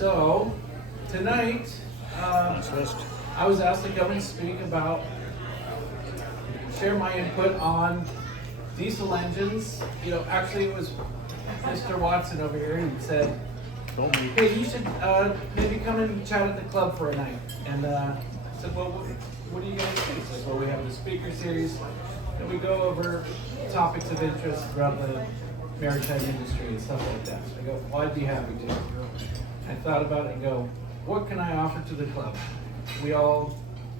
So, tonight, I was asked to come and speak about, share my input on diesel engines. Actually it was Mr. Watson over here who said, hey, you should maybe come and chat at the club for a night. And I said, well, what do you guys do? He said, well, we have the speaker series, and we go over topics of interest throughout the maritime industry and stuff like that. So I go, well, I'd be happy to. I thought about it and go, what can I offer to the club? We all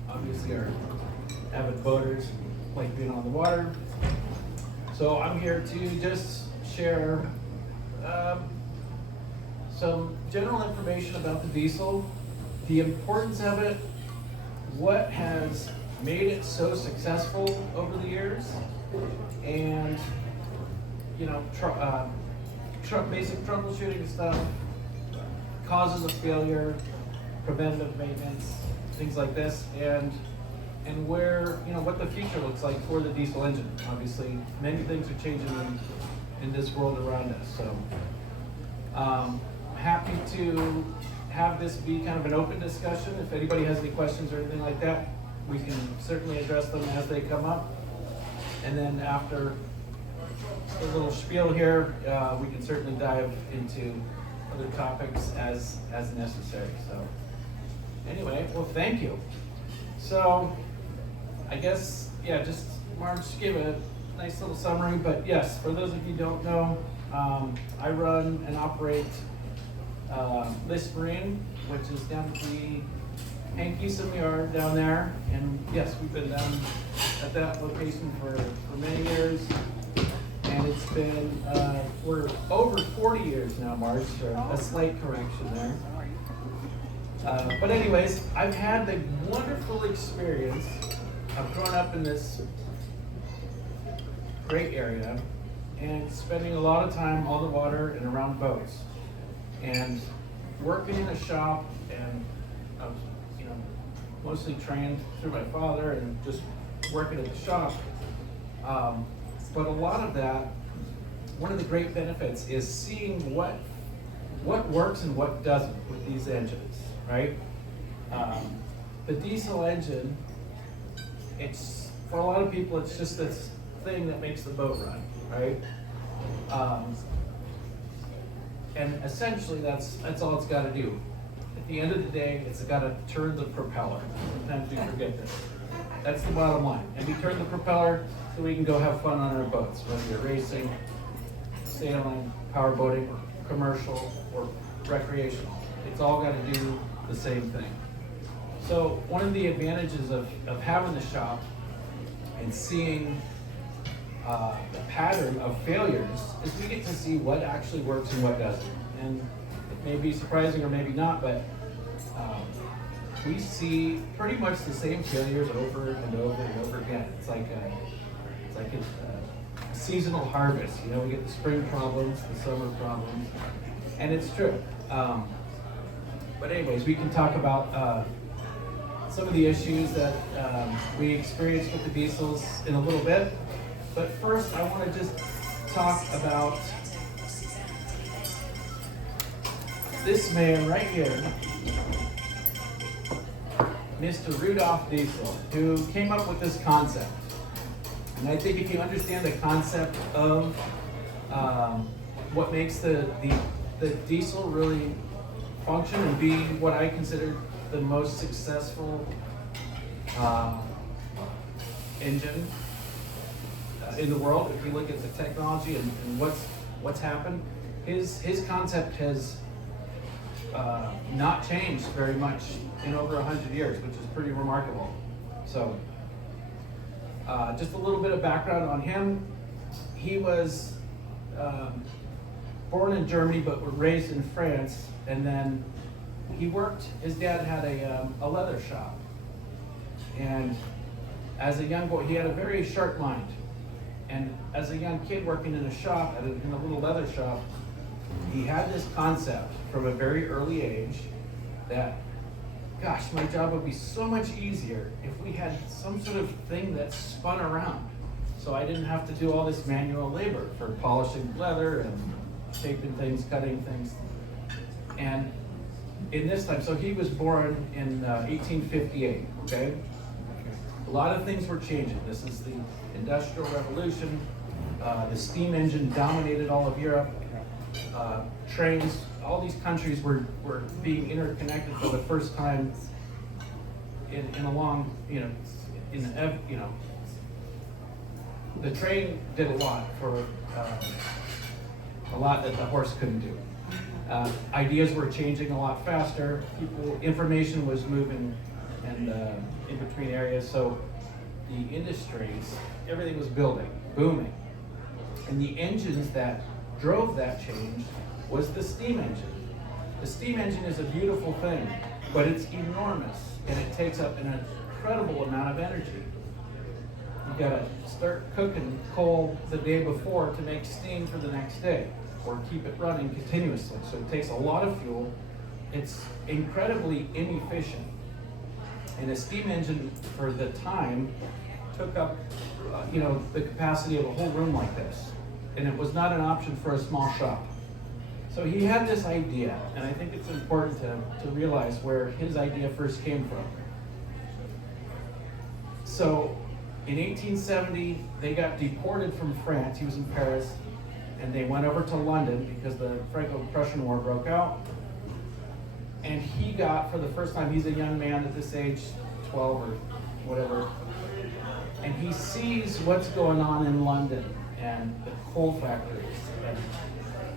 obviously are avid boaters, like being on the water. So I'm here to just share some general information about the diesel, the importance of it, what has made it so successful over the years, and basic troubleshooting stuff, causes of failure, preventative maintenance, things like this, and where, what the future looks like for the diesel engine. Obviously, many things are changing in this world around us. So, happy to have this be kind of an open discussion. If anybody has any questions or anything like that, we can certainly address them as they come up. And then after a little spiel here, we can certainly dive into other topics as necessary. So anyway, well, thank you. So I guess, just Marge gave a nice little summary, but yes, for those of you who don't know, I run and operate List Marine, which is down at the Hank-Eason yard down there. And yes, we've been down at that location for many years. And it's been, we're over 40 years now, Marge, so a slight correction there. But anyways, I've had the wonderful experience of growing up in this great area and spending a lot of time on the water and around boats. And working in a shop, and I was, mostly trained through my father and just working at the shop. But a lot of that, one of the great benefits is seeing what works and what doesn't with these engines, right? The diesel engine, it's, for a lot of people, it's just this thing that makes the boat run, right? And essentially that's all it's got to do. At the end of the day, it's got to turn the propeller. Sometimes we forget this. That's the bottom line. And we turn the propeller so we can go have fun on our boats, whether you're racing, sailing, power boating, commercial, or recreational. It's all got to do the same thing. So one of the advantages of having the shop and seeing the pattern of failures is we get to see what actually works and what doesn't. And it may be surprising or maybe not, but we see pretty much the same failures over and over and over again. It's like a seasonal harvest. We get the spring problems, the summer problems, and it's true. But anyways, we can talk about some of the issues that we experienced with the diesels in a little bit. But first, I want to just talk about this man right here, Mr. Rudolph Diesel, who came up with this concept. And I think if you understand the concept of what makes the diesel really function and be what I consider the most successful engine in the world, if you look at the technology and what's happened, his concept has not changed very much in over 100 years, which is pretty remarkable. So just a little bit of background on him. He was born in Germany but was raised in France, and then he worked, his dad had a leather shop, and as a young boy he had a very sharp mind. And as a young kid working in a shop, in a little leather shop, he had this concept from a very early age that, gosh, my job would be so much easier if we had some sort of thing that spun around. So I didn't have to do all this manual labor for polishing leather and shaping things, cutting things. And in this time, so he was born in 1858, okay? A lot of things were changing. This is the Industrial Revolution. The steam engine dominated all of Europe. Trains, all these countries were being interconnected for the first time in a long, the train did a lot for a lot that the horse couldn't do. Ideas were changing a lot faster. Information was moving and in between areas. So the industries, everything was building, booming. And the engines that drove that change was the steam engine. The steam engine is a beautiful thing, but it's enormous and it takes up an incredible amount of energy. You gotta start cooking coal the day before to make steam for the next day, or keep it running continuously. So it takes a lot of fuel. It's incredibly inefficient. And a steam engine for the time took up, the capacity of a whole room like this. And it was not an option for a small shop. So he had this idea, and I think it's important to realize where his idea first came from. So in 1870, they got deported from France. He was in Paris, and they went over to London because the Franco-Prussian War broke out. And he got, for the first time, he's a young man at this age, 12 or whatever, and he sees what's going on in London and the coal factories and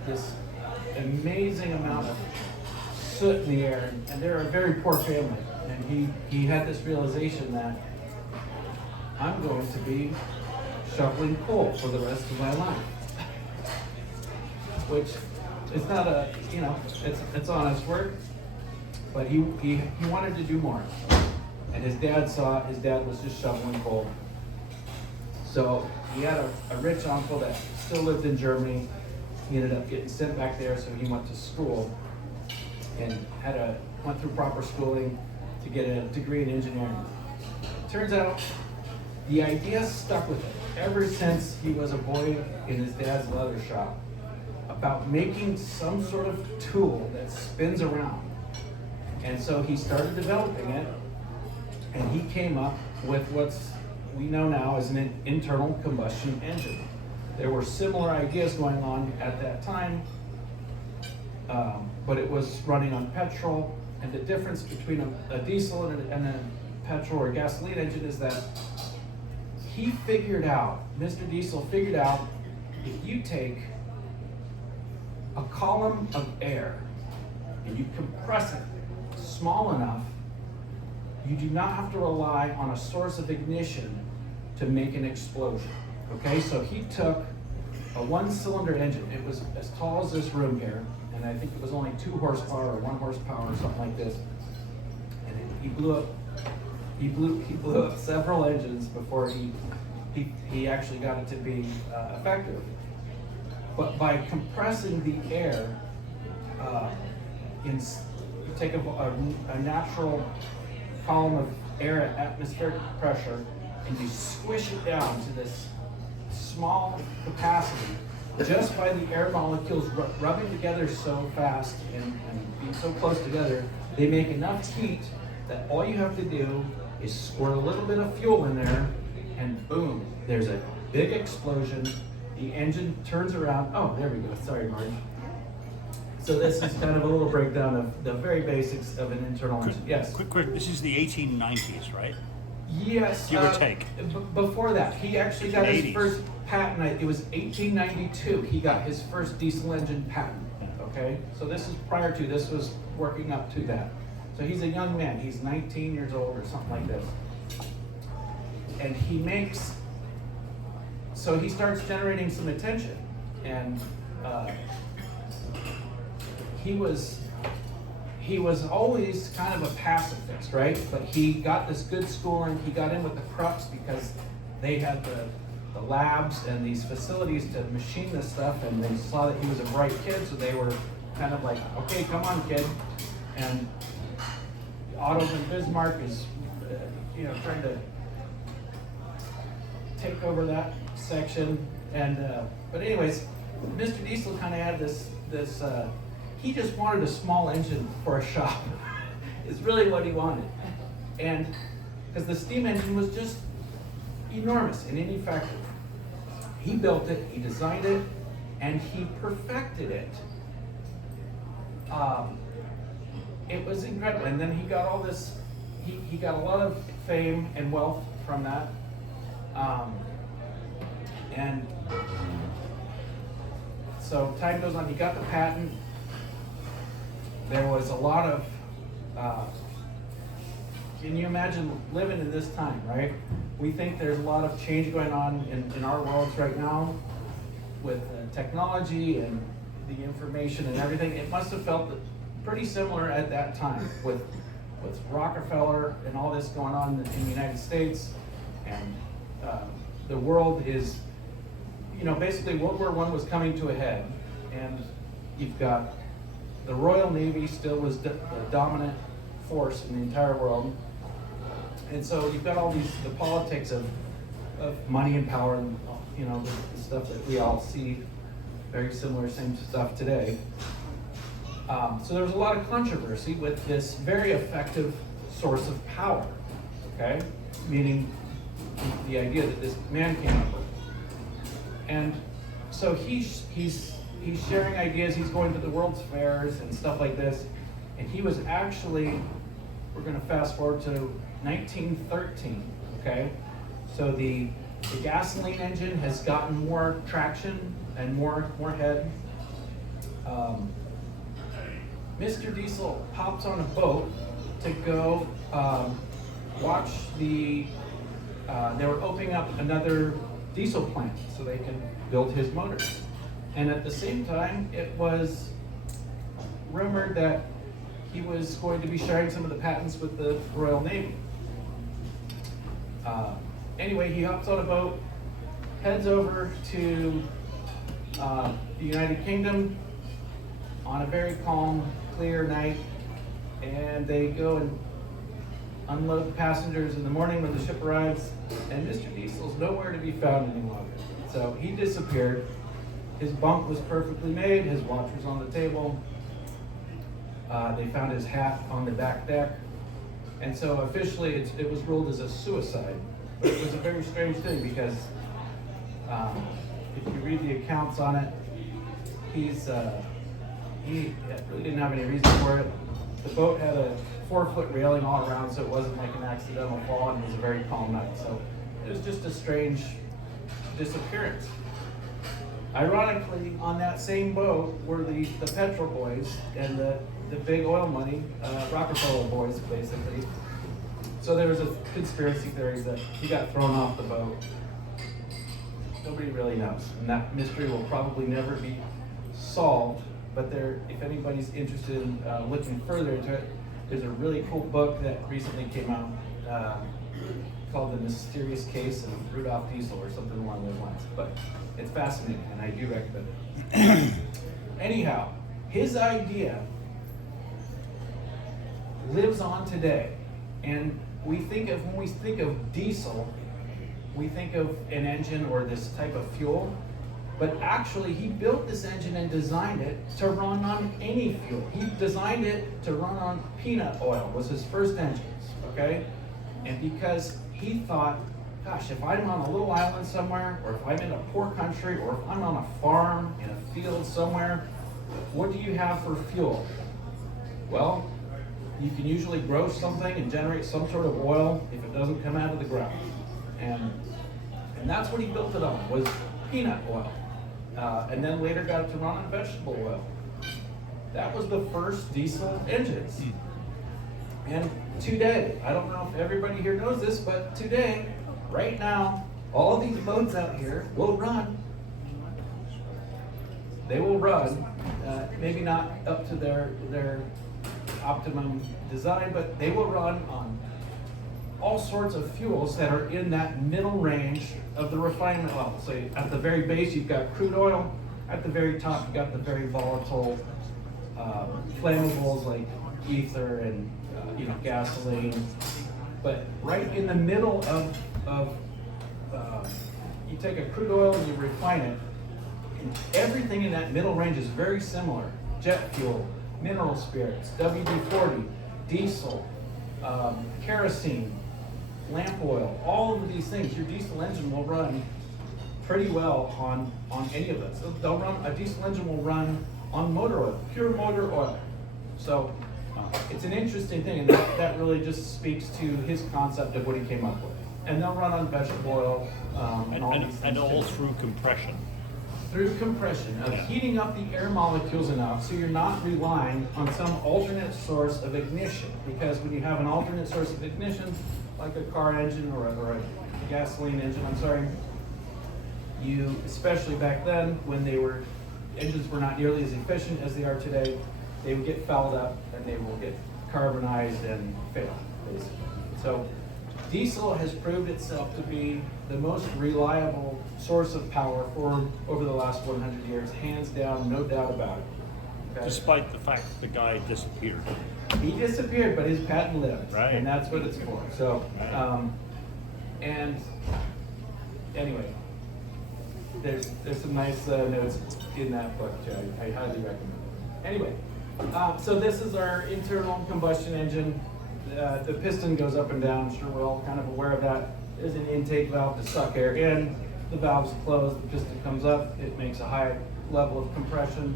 this amazing amount of soot in the air. And they're a very poor family. And he had this realization that I'm going to be shoveling coal for the rest of my life. Which is not it's honest work, but he wanted to do more. And his dad saw it. His dad was just shoveling coal. So he had a rich uncle that still lived in Germany. He ended up getting sent back there, so he went to school and went through proper schooling to get a degree in engineering. Turns out the idea stuck with him ever since he was a boy in his dad's leather shop about making some sort of tool that spins around. And so he started developing it, and he came up with what's we know now as an internal combustion engine. There were similar ideas going on at that time, but it was running on petrol. And the difference between a diesel and a petrol or gasoline engine is that Mr. Diesel figured out, if you take a column of air and you compress it small enough, you do not have to rely on a source of ignition to make an explosion. Okay, so he took a one-cylinder engine. It was as tall as this room here, and I think it was only 2 horsepower or 1 horsepower or something like this. And he blew up several engines before he actually got it to be effective. But by compressing the air, you take a natural column of air at atmospheric pressure and you squish it down to this small capacity, just by the air molecules rubbing together so fast and being so close together, they make enough heat that all you have to do is squirt a little bit of fuel in there, and boom, there's a big explosion. The engine turns around. Oh, there we go. Sorry, Marge. So this is kind of a little breakdown of the very basics of an internal engine. Yes? Quick. This is the 1890s, right? Yes. Give or take. Before that, he actually got his 80s. first patent. It was 1892. He got his first diesel engine patent. Okay? So this was working up to that. So he's a young man. He's 19 years old or something like this. And so he starts generating some attention. And he was always kind of a pacifist, right? But he got this good schooling. He got in with the Krupps because they had the labs and these facilities to machine this stuff, and they saw that he was a bright kid, so they were kind of like, okay, come on, kid. And Otto von Bismarck is, trying to take over that section. And but anyways, Mr. Diesel kind of had this. he just wanted a small engine for a shop. Is really what he wanted. And because the steam engine was just enormous and ineffective. He built it, he designed it, and he perfected it. It was incredible. And then he got all this, he got a lot of fame and wealth from that. And so time goes on, he got the patent. There was a lot of, can you imagine living in this time, right? We think there's a lot of change going on in our worlds right now with technology and the information and everything. It must have felt pretty similar at that time with Rockefeller and all this going on in the United States. And the world is, basically World War I was coming to a head. And you've got the Royal Navy still was the dominant force in the entire world. And so you've got all the politics of money and power and, the stuff that we all see, very similar, same stuff today. So there was a lot of controversy with this very effective source of power, okay? Meaning the idea that this man came up with. And so he's sharing ideas, he's going to the world's fairs and stuff like this, and he was actually, we're gonna fast forward to 1913, okay? So the gasoline engine has gotten more traction and more head. Mr. Diesel hops on a boat to go watch they were opening up another diesel plant so they can build his motors. And at the same time, it was rumored that he was going to be sharing some of the patents with the Royal Navy. Anyway, he hops on a boat, heads over to the United Kingdom on a very calm, clear night, and they go and unload the passengers in the morning when the ship arrives, and Mr. Diesel's nowhere to be found any longer. So he disappeared. His bunk was perfectly made, his watch was on the table. They found his hat on the back deck. And so officially it was ruled as a suicide. But it was a very strange thing because if you read the accounts on it, he really didn't have any reason for it. The boat had a 4-foot railing all around, so it wasn't like an accidental fall, and it was a very calm night. So it was just a strange disappearance. Ironically, on that same boat were the petrol boys and the big oil money, Rockefeller boys, basically. So there was a conspiracy theory that he got thrown off the boat. Nobody really knows, and that mystery will probably never be solved. But if anybody's interested in looking further into it, there's a really cool book that recently came out called The Mysterious Case of Rudolph Diesel or something along those lines. But it's fascinating, and I do recommend it. Anyhow, his idea lives on today. And when we think of diesel, we think of an engine or this type of fuel. But actually, he built this engine and designed it to run on any fuel. He designed it to run on peanut oil, was his first engines, okay? And because he thought, gosh, if I'm on a little island somewhere, or if I'm in a poor country, or if I'm on a farm, in a field somewhere, what do you have for fuel? Well, you can usually grow something and generate some sort of oil if it doesn't come out of the ground. And that's what he built it on, was peanut oil. And then later got it to run on vegetable oil. That was the first diesel engines. And today, I don't know if everybody here knows this, but today, right now, all these boats out here will run. They will run, maybe not up to their optimum design, but they will run on all sorts of fuels that are in that middle range of the refinement level. So at the very base, you've got crude oil. At the very top, you've got the very volatile flammables like ether and gasoline. But right in the middle of you take a crude oil and you refine it, and everything in that middle range is very similar. Jet fuel, mineral spirits, WD-40, diesel, kerosene, lamp oil, all of these things. Your diesel engine will run pretty well on any of this. A diesel engine will run on motor oil, pure motor oil. So it's an interesting thing, and that really just speaks to his concept of what he came up with. And they'll run on vegetable oil and all these things. And all too. through compression. Through compression of Yeah. heating up the air molecules enough so you're not relying on some alternate source of ignition. Because when you have an alternate source of ignition, like a car engine or a gasoline engine, you, especially back then when engines were not nearly as efficient as they are today, they would get fouled up and they will get carbonized and fail, basically. So diesel has proved itself to be the most reliable source of power for over the last 100 years, hands down, no doubt about it. Okay? Despite the fact that the guy disappeared. He disappeared, but his patent lived, Right. and that's what it's for. So, Right. And anyway, there's some nice notes in that book too. I highly recommend it. Anyway, so this is our internal combustion engine. The piston goes up and down. I'm sure we're all kind of aware of that. There's an intake valve to suck air in. The valve's closed. The piston comes up. It makes a high level of compression.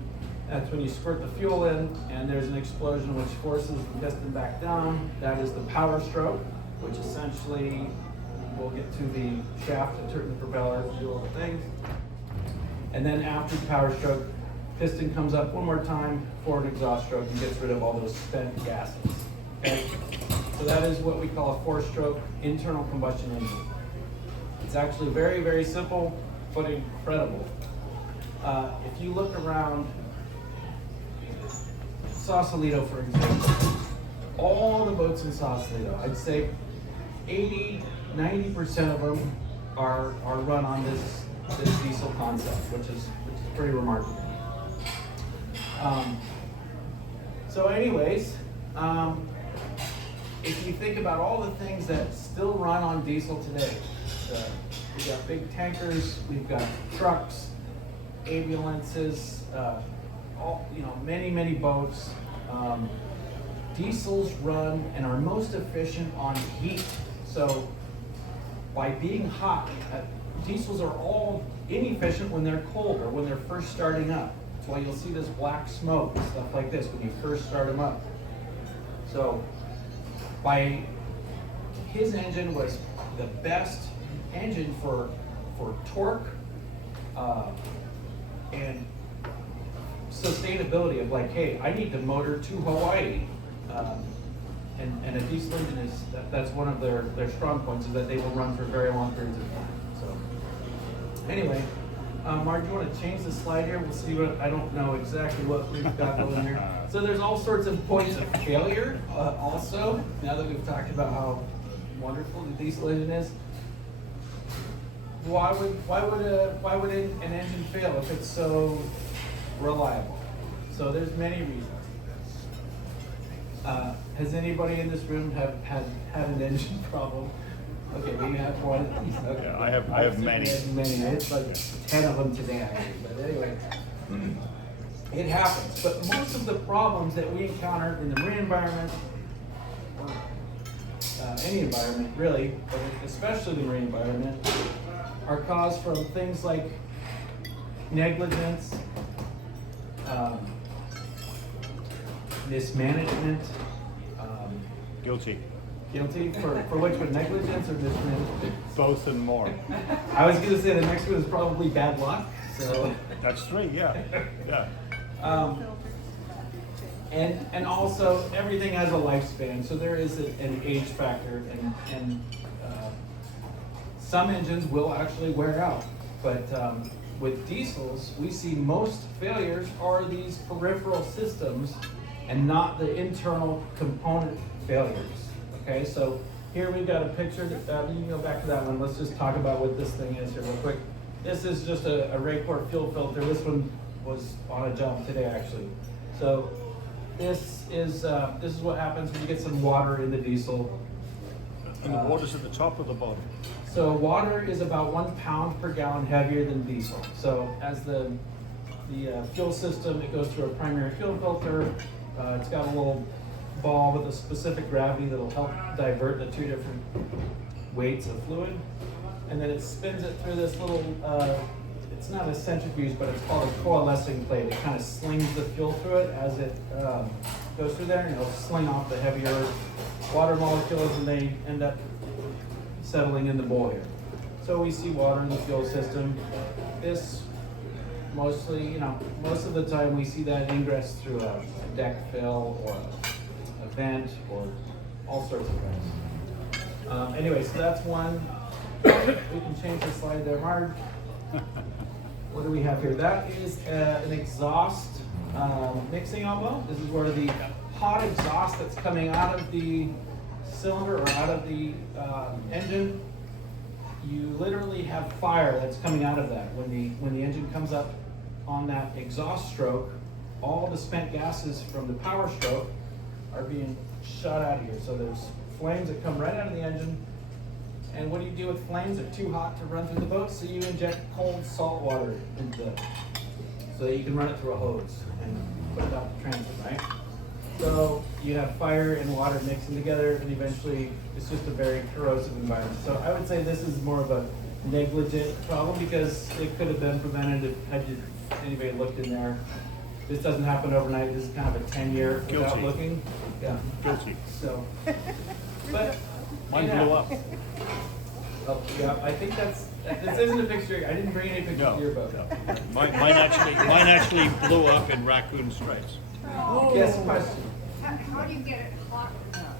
That's when you squirt the fuel in, and there's an explosion which forces the piston back down. That is the power stroke, which essentially will get to the shaft to turn the propeller, do all the things. And then after the power stroke, piston comes up one more time for an exhaust stroke and gets rid of all those spent gases. Okay? So that is what we call a four-stroke internal combustion engine. It's actually very, very simple, but incredible. If you look around Sausalito, for example, all the boats in Sausalito, I'd say 80–90% of them are run on this diesel concept, which is pretty remarkable. So anyways, if you think about all the things that still run on diesel today, we've got big tankers, we've got trucks, ambulances, many boats. Diesels run and are most efficient on heat. So by being hot, diesels are all inefficient when they're cold or when they're first starting up. That's why you'll see this black smoke and stuff like this when you first start them up. So his engine was the best engine for torque and sustainability of like, hey, I need to motor to Hawaii. And a diesel engine that's one of their strong points, is that they will run for very long periods of time. So anyway, Mark, do you want to change the slide here? We'll see what, I don't know exactly what we've got going here. So there's all sorts of points of failure also, now that we've talked about how wonderful the diesel engine is. Why would an engine fail if it's so reliable? So there's many reasons. Has anybody in this room had an engine problem? Okay, we have one at least. Okay. Yeah, I have many. It's like 10 of them today, actually. But anyway, it happens. But most of the problems that we encounter in the marine environment, or any environment really, but especially the marine environment, are caused from things like negligence, mismanagement. Guilty. Guilty for which one? Negligence or mismanagement? Both and more. I was going to say the next one is probably bad luck. So. That's three, yeah. Yeah. And also everything has a lifespan, so there is an age factor, and some engines will actually wear out. But with diesels, we see most failures are these peripheral systems and not the internal component failures. Okay, so here we've got a picture. You can go back to that one. Let's just talk about what this thing is here real quick. This is just a Raycor fuel filter. This one was on a job today, actually. So this is what happens when you get some water in the diesel. And the water's at the top or the bottom? So water is about 1 pound per gallon heavier than diesel. So as the fuel system, it goes through a primary fuel filter. It's got a little ball with a specific gravity that'll help divert the two different weights of fluid. And then it spins it through this little, it's not a centrifuge, but it's called a coalescing plate. It kind of slings the fuel through it as it goes through there, and it'll sling off the heavier water molecules, and they end up settling in the bowl here. So we see water in the fuel system. This mostly, most of the time we see that ingress through a deck fill or a vent or all sorts of things. Anyway, so that's one. We can change the slide there, Mark. What do we have here? That is an exhaust mixing elbow. This is where the hot exhaust that's coming out of the cylinder or out of the engine, you literally have fire that's coming out of that. When the engine comes up on that exhaust stroke, all the spent gases from the power stroke are being shot out of here. So there's flames that come right out of the engine. And what do you do with flames? They're too hot to run through the boat, so you inject cold salt water into it so that you can run it through a hose and put it out to transit, right? So you have fire and water mixing together, and eventually it's just a very corrosive environment. So I would say this is more of a negligent problem because it could have been prevented had anybody looked in there. This doesn't happen overnight. This is kind of a 10-year without Guilty. looking. Yeah. Guilty. So, but Mine yeah. blew up. Oh, yeah, I think this isn't a picture. I didn't bring any pictures No, to your boat. no. Mine actually blew up in Raccoon Straits. Yes, question. How do you get it hot enough?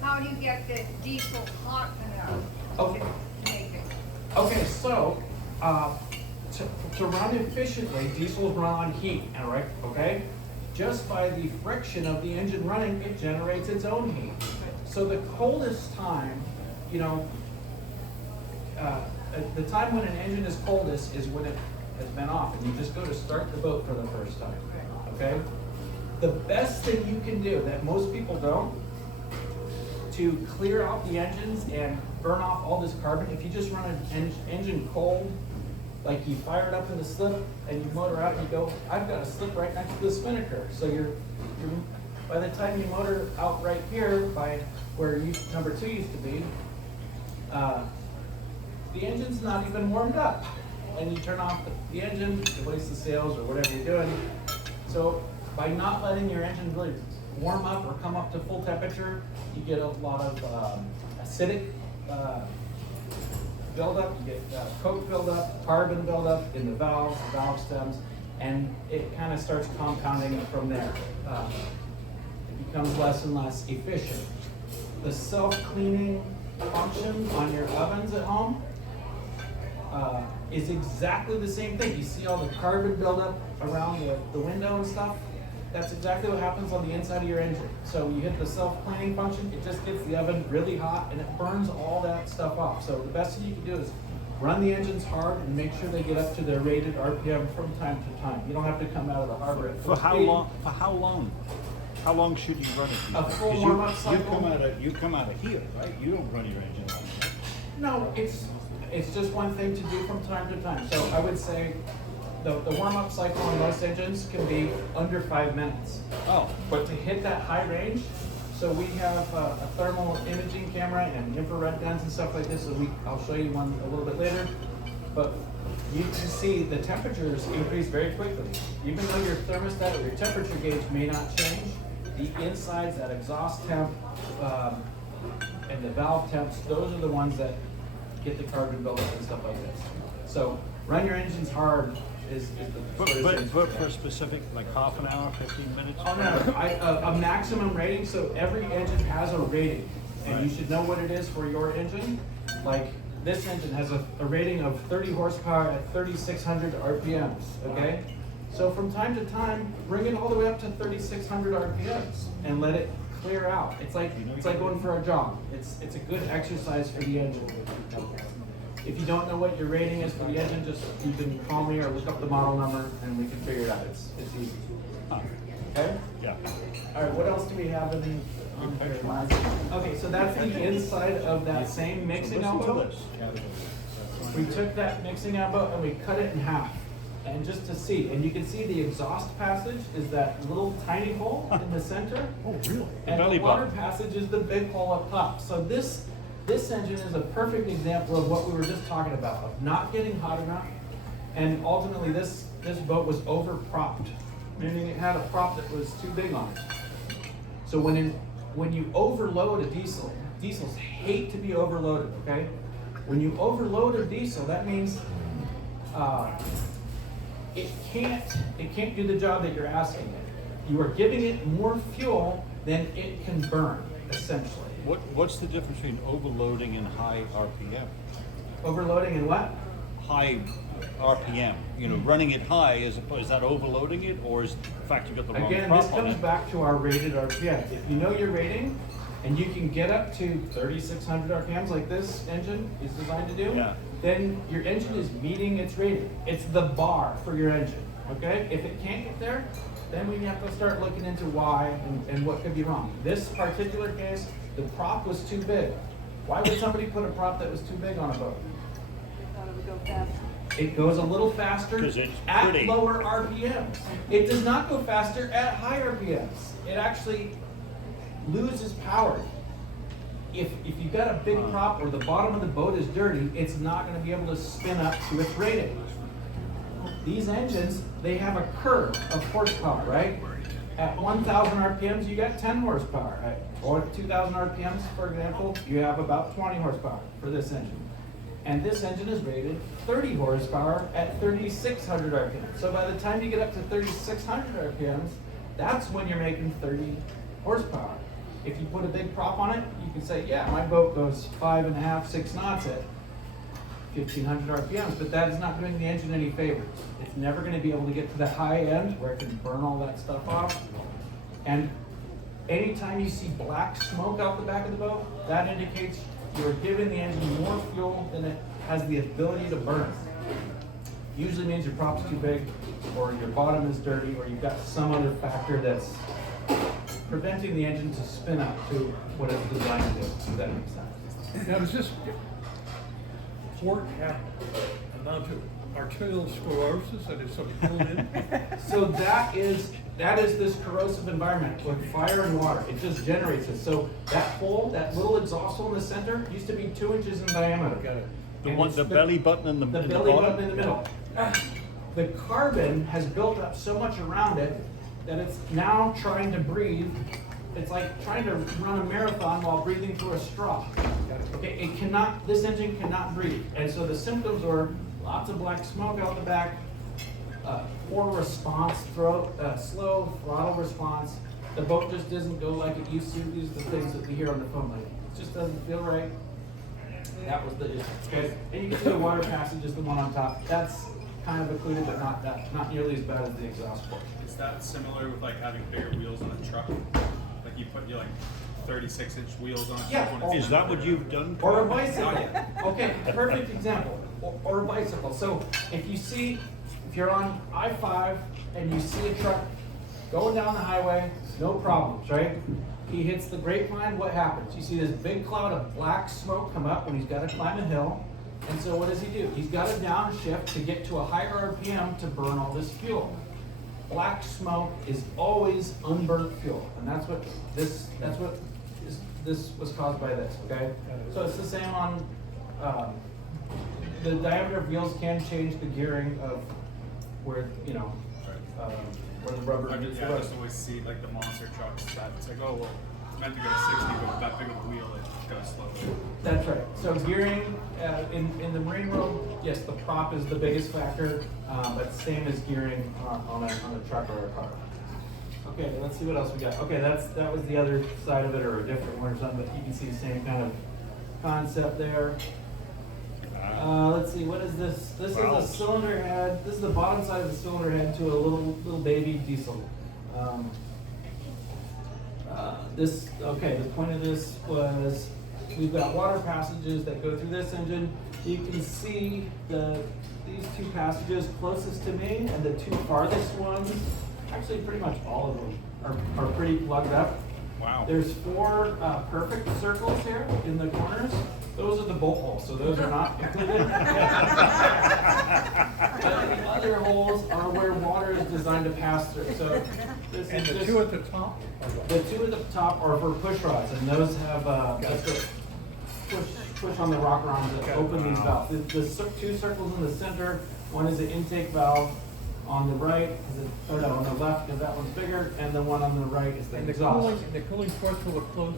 How do you get the diesel hot enough Okay. to make it? Okay, so to run efficiently, diesels run on heat, all right? Okay, just by the friction of the engine running, it generates its own heat. So the coldest time, the time when an engine is coldest is when it has been off, and you just go to start the boat for the first time. Okay, the best thing you can do that most people don't, to clear out the engines and burn off all this carbon, if you just run an engine cold, like you fire it up in the slip and you motor out and you go, I've got a slip right next to the spinnaker. So you're by the time you motor out right here by where number 2 used to be, the engine's not even warmed up. And you turn off the engine, release the sails or whatever you're doing. So by not letting your engine really warm up or come up to full temperature, you get a lot of acidic buildup, you get coke buildup, carbon buildup in the valves, the valve stems, and it kind of starts compounding from there. It becomes less and less efficient. The self-cleaning function on your ovens at home is exactly the same thing. You see all the carbon buildup around the window and stuff? That's exactly what happens on the inside of your engine. So you hit the self-cleaning function, it just gets the oven really hot and it burns all that stuff off. So the best thing you can do is run the engines hard and make sure they get up to their rated RPM from time to time. You don't have to come out of the harbor at full For how speed. long? For how long? How long should you run it? A full 'Cause warm-up you cycle. come out of here, right? You don't run your engine like that. No, it's just one thing to do from time to time. So I would say the warm-up cycle on most engines can be under 5 minutes. Oh, But to hit that high range, so we have a thermal imaging camera and infrared guns and stuff like this, so I'll show you one a little bit later. But you can see the temperatures increase very quickly. Even though your thermostat or your temperature gauge may not change, the insides, that exhaust temp, and the valve temps, those are the ones that get the carbon buildup and stuff like this. So run your engines hard is the but for specific, like half an hour, 15 minutes? Oh, no, a maximum rating, so every engine has a rating, and you should know what it is for your engine. Like, this engine has a rating of 30 horsepower at 3,600 RPMs, okay? So from time to time, bring it all the way up to 3,600 RPMs and let it clear out. It's like going for a jog. It's a good exercise for the engine. If you don't know what your rating is for the engine, you can call me or look up the model number and we can figure it out. It's easy. Okay? Yeah. All right, what else do we have in the okay, so that's the inside of that same mixing Listen to elbow. this. We took that mixing elbow and we cut it in half. and just to see, and you can see the exhaust passage is that little tiny hole in the center. Oh, really? And belly the water button. passage is the big hole up top. So this engine is a perfect example of what we were just talking about, of not getting hot enough. And ultimately this boat was over propped, meaning it had a prop that was too big on it. So when you overload a diesel, diesels hate to be overloaded, okay? When you overload a diesel, that means it can't do the job that you're asking it. You are giving it more fuel than it can burn, essentially. What's the difference between overloading and high RPM? Overloading and what? High RPM, you know, running it high, is that overloading it, or is the fact you got the wrong Again, prop this on comes it? back to our rated RPM. If you know your rating, and you can get up to 3,600 RPMs like this engine is designed to do, Yeah. then your engine is meeting its rating. It's the bar for your engine, okay? If it can't get there, then we have to start looking into why and what could be wrong. This particular case, the prop was too big. Why would somebody put a prop that was too big on a boat? Thought it would go fast. It goes a little faster 'Cause it's at pretty. lower RPMs. It does not go faster at high RPMs. It actually loses power. If you've got a big prop or the bottom of the boat is dirty, it's not going to be able to spin up to its rating. These engines, they have a curve of horsepower, right? At 1,000 RPMs, you got 10 horsepower. Or 2,000 RPMs, for example, you have about 20 horsepower for this engine. And this engine is rated 30 horsepower at 3,600 RPMs. So by the time you get up to 3,600 RPMs, that's when you're making 30 horsepower. If you put a big prop on it, you can say, yeah, my boat goes 5.5, 6 knots at 1,500 RPMs, but that is not doing the engine any favors. It's never going to be able to get to the high end where it can burn all that stuff off. And anytime you see black smoke out the back of the boat, that indicates you're giving the engine more fuel than it has the ability to burn. Usually means your prop's too big, or your bottom is dirty, or you've got some other factor that's preventing the engine to spin up to what it's designed to do, if that makes sense. Now, does this port have amount of arterial sclerosis that is so pulled in? So that is this corrosive environment with fire and water. It just generates it. So that hole, that little exhaust hole in the center, used to be 2 inches in diameter. Got it. And The it's belly button in the the in belly bottom? button in the middle. The carbon has built up so much around it that it's now trying to breathe. It's like trying to run a marathon while breathing through a straw. Okay, this engine cannot breathe. And so the symptoms are lots of black smoke out the back, poor response, slow throttle response. The boat just doesn't go like it used to. These are the things that we hear on the phone. Like, it just doesn't feel right. That was the issue. Okay, and you can see the water passage is the one on top. That's kind of occluded, but not nearly as bad as the exhaust port. Is that similar with like having bigger wheels on a truck? Like you put your like 36-inch wheels on a truck? Yeah. when it's Is that what you've done? Or a bicycle. Okay, perfect example. Or a bicycle. So if you're on I-5 and you see a truck going down the highway, no problems, right? He hits the grapevine, what happens? You see this big cloud of black smoke come up when he's got to climb a hill. And so what does he do? He's got to downshift to get to a higher RPM to burn all this fuel. Black smoke is always unburnt fuel, and that's what this was caused by this. Okay, so it's the same on the diameter of wheels can change the gearing of where where the rubber I meets just, the I road. just always see like the monster trucks that it's like, oh well, it's meant to go to 60, but with that big of a wheel, it goes slow. That's right. So gearing in the marine world, yes, the prop is the biggest factor, but same as gearing on a truck or a car. Okay, let's see what else we got. Okay, that was the other side of it, or a different one or something, but you can see the same kind of concept there. Let's see, what is this? This is a Valves. cylinder head. This is the bottom side of the cylinder head to a little baby diesel. The point of this was we've got water passages that go through this engine. You can see these 2 passages closest to me and the 2 farthest ones. Actually, pretty much all of them are pretty plugged up. Wow. There's 4 perfect circles here in the corners. Those are the bolt holes, so those are not included. But the other holes are where water is designed to pass through, so this And is the just. two at the top? are what? The two at the top are for push rods, and those have, that's what push on the rock arms that open these valves. Two circles in the center, one is the intake valve on the right, or no, on the left, because that one's bigger, and the one on the right is the And the exhaust. cooling ports will close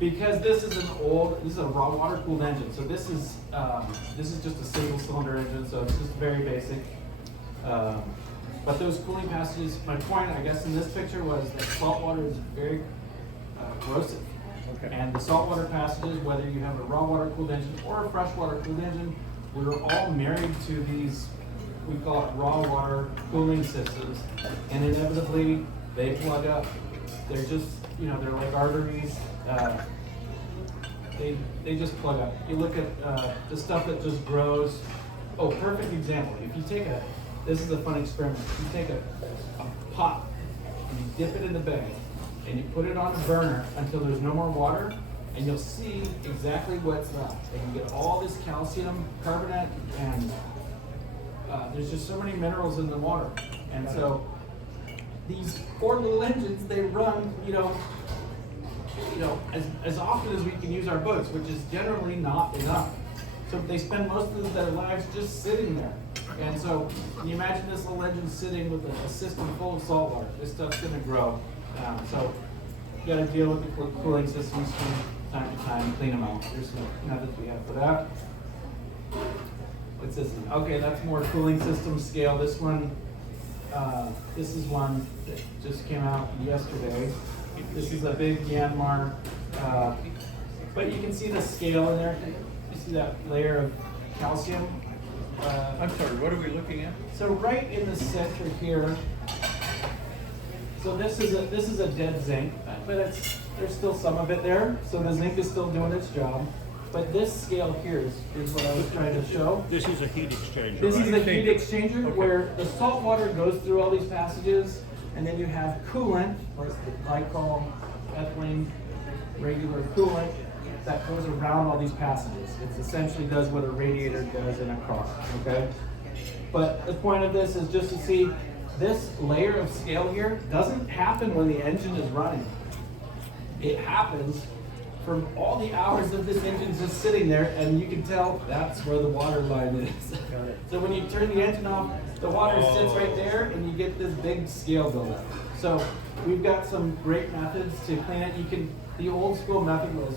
Because this is a raw water cooled engine, so this is just a single cylinder engine, so it's just very basic. But those cooling passages, my point, I guess, in this picture was that salt water is very corrosive. Okay. And the saltwater passages, whether you have a raw water cooled engine or a freshwater cooled engine, we're all married to these, we call it raw water cooling systems. And inevitably, they plug up. They're just, they're like arteries. They just plug up. You look at the stuff that just grows. Oh, perfect example. If you take this is a fun experiment. If you take a pot and you dip it in the bag and you put it on a burner until there's no more water, and you'll see exactly what's left. And you get all this calcium carbonate, and there's just so many minerals in the water. And so these poor little engines, they run, as often as we can use our boats, which is generally not enough. So they spend most of their lives just sitting there. And so can you imagine this little engine sitting with a system full of salt water? This stuff's gonna grow. So you gotta deal with the cooling systems from time to time, clean them out. There's some methods we have for that. What's this one? Okay, that's more cooling system scale. This one, this is one that just came out yesterday. This is a big Myanmar, but you can see the scale in there. You see that layer of calcium? I'm sorry, what are we looking at? So right in the center here, so this is a dead zinc, but there's still some of it there. So the zinc is still doing its job. But this scale here is what I was trying to show. This is a heat exchanger. This is right? a heat exchanger Okay. where the salt water goes through all these passages, and then you have coolant, like the glycol, ethylene, regular coolant, that goes around all these passages. It essentially does what a radiator does in a car, okay? But the point of this is just to see this layer of scale here doesn't happen when the engine is running. It happens from all the hours of this engine just sitting there, and you can tell that's where the water line is. So when you turn the engine off, the water sits right there, and you get this big scale buildup. So we've got some great methods to clean it. The old school method was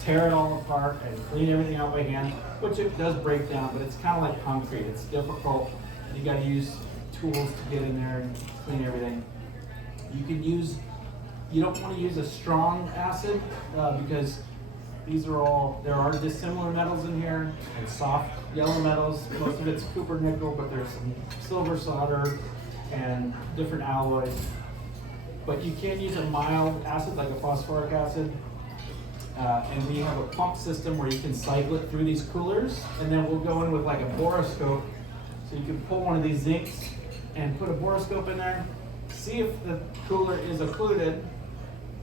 tear it all apart and clean everything out by hand, which it does break down, but it's kind of like concrete. It's difficult. You got to use tools to get in there and clean everything. You don't want to use a strong acid because there are dissimilar metals in here and soft yellow metals. Most of it's copper nickel, but there's some silver solder and different alloys. But you can use a mild acid like a phosphoric acid. And we have a pump system where you can cycle it through these coolers, and then we'll go in with like a borescope. So you can pull one of these zincs and put a borescope in there, see if the cooler is occluded,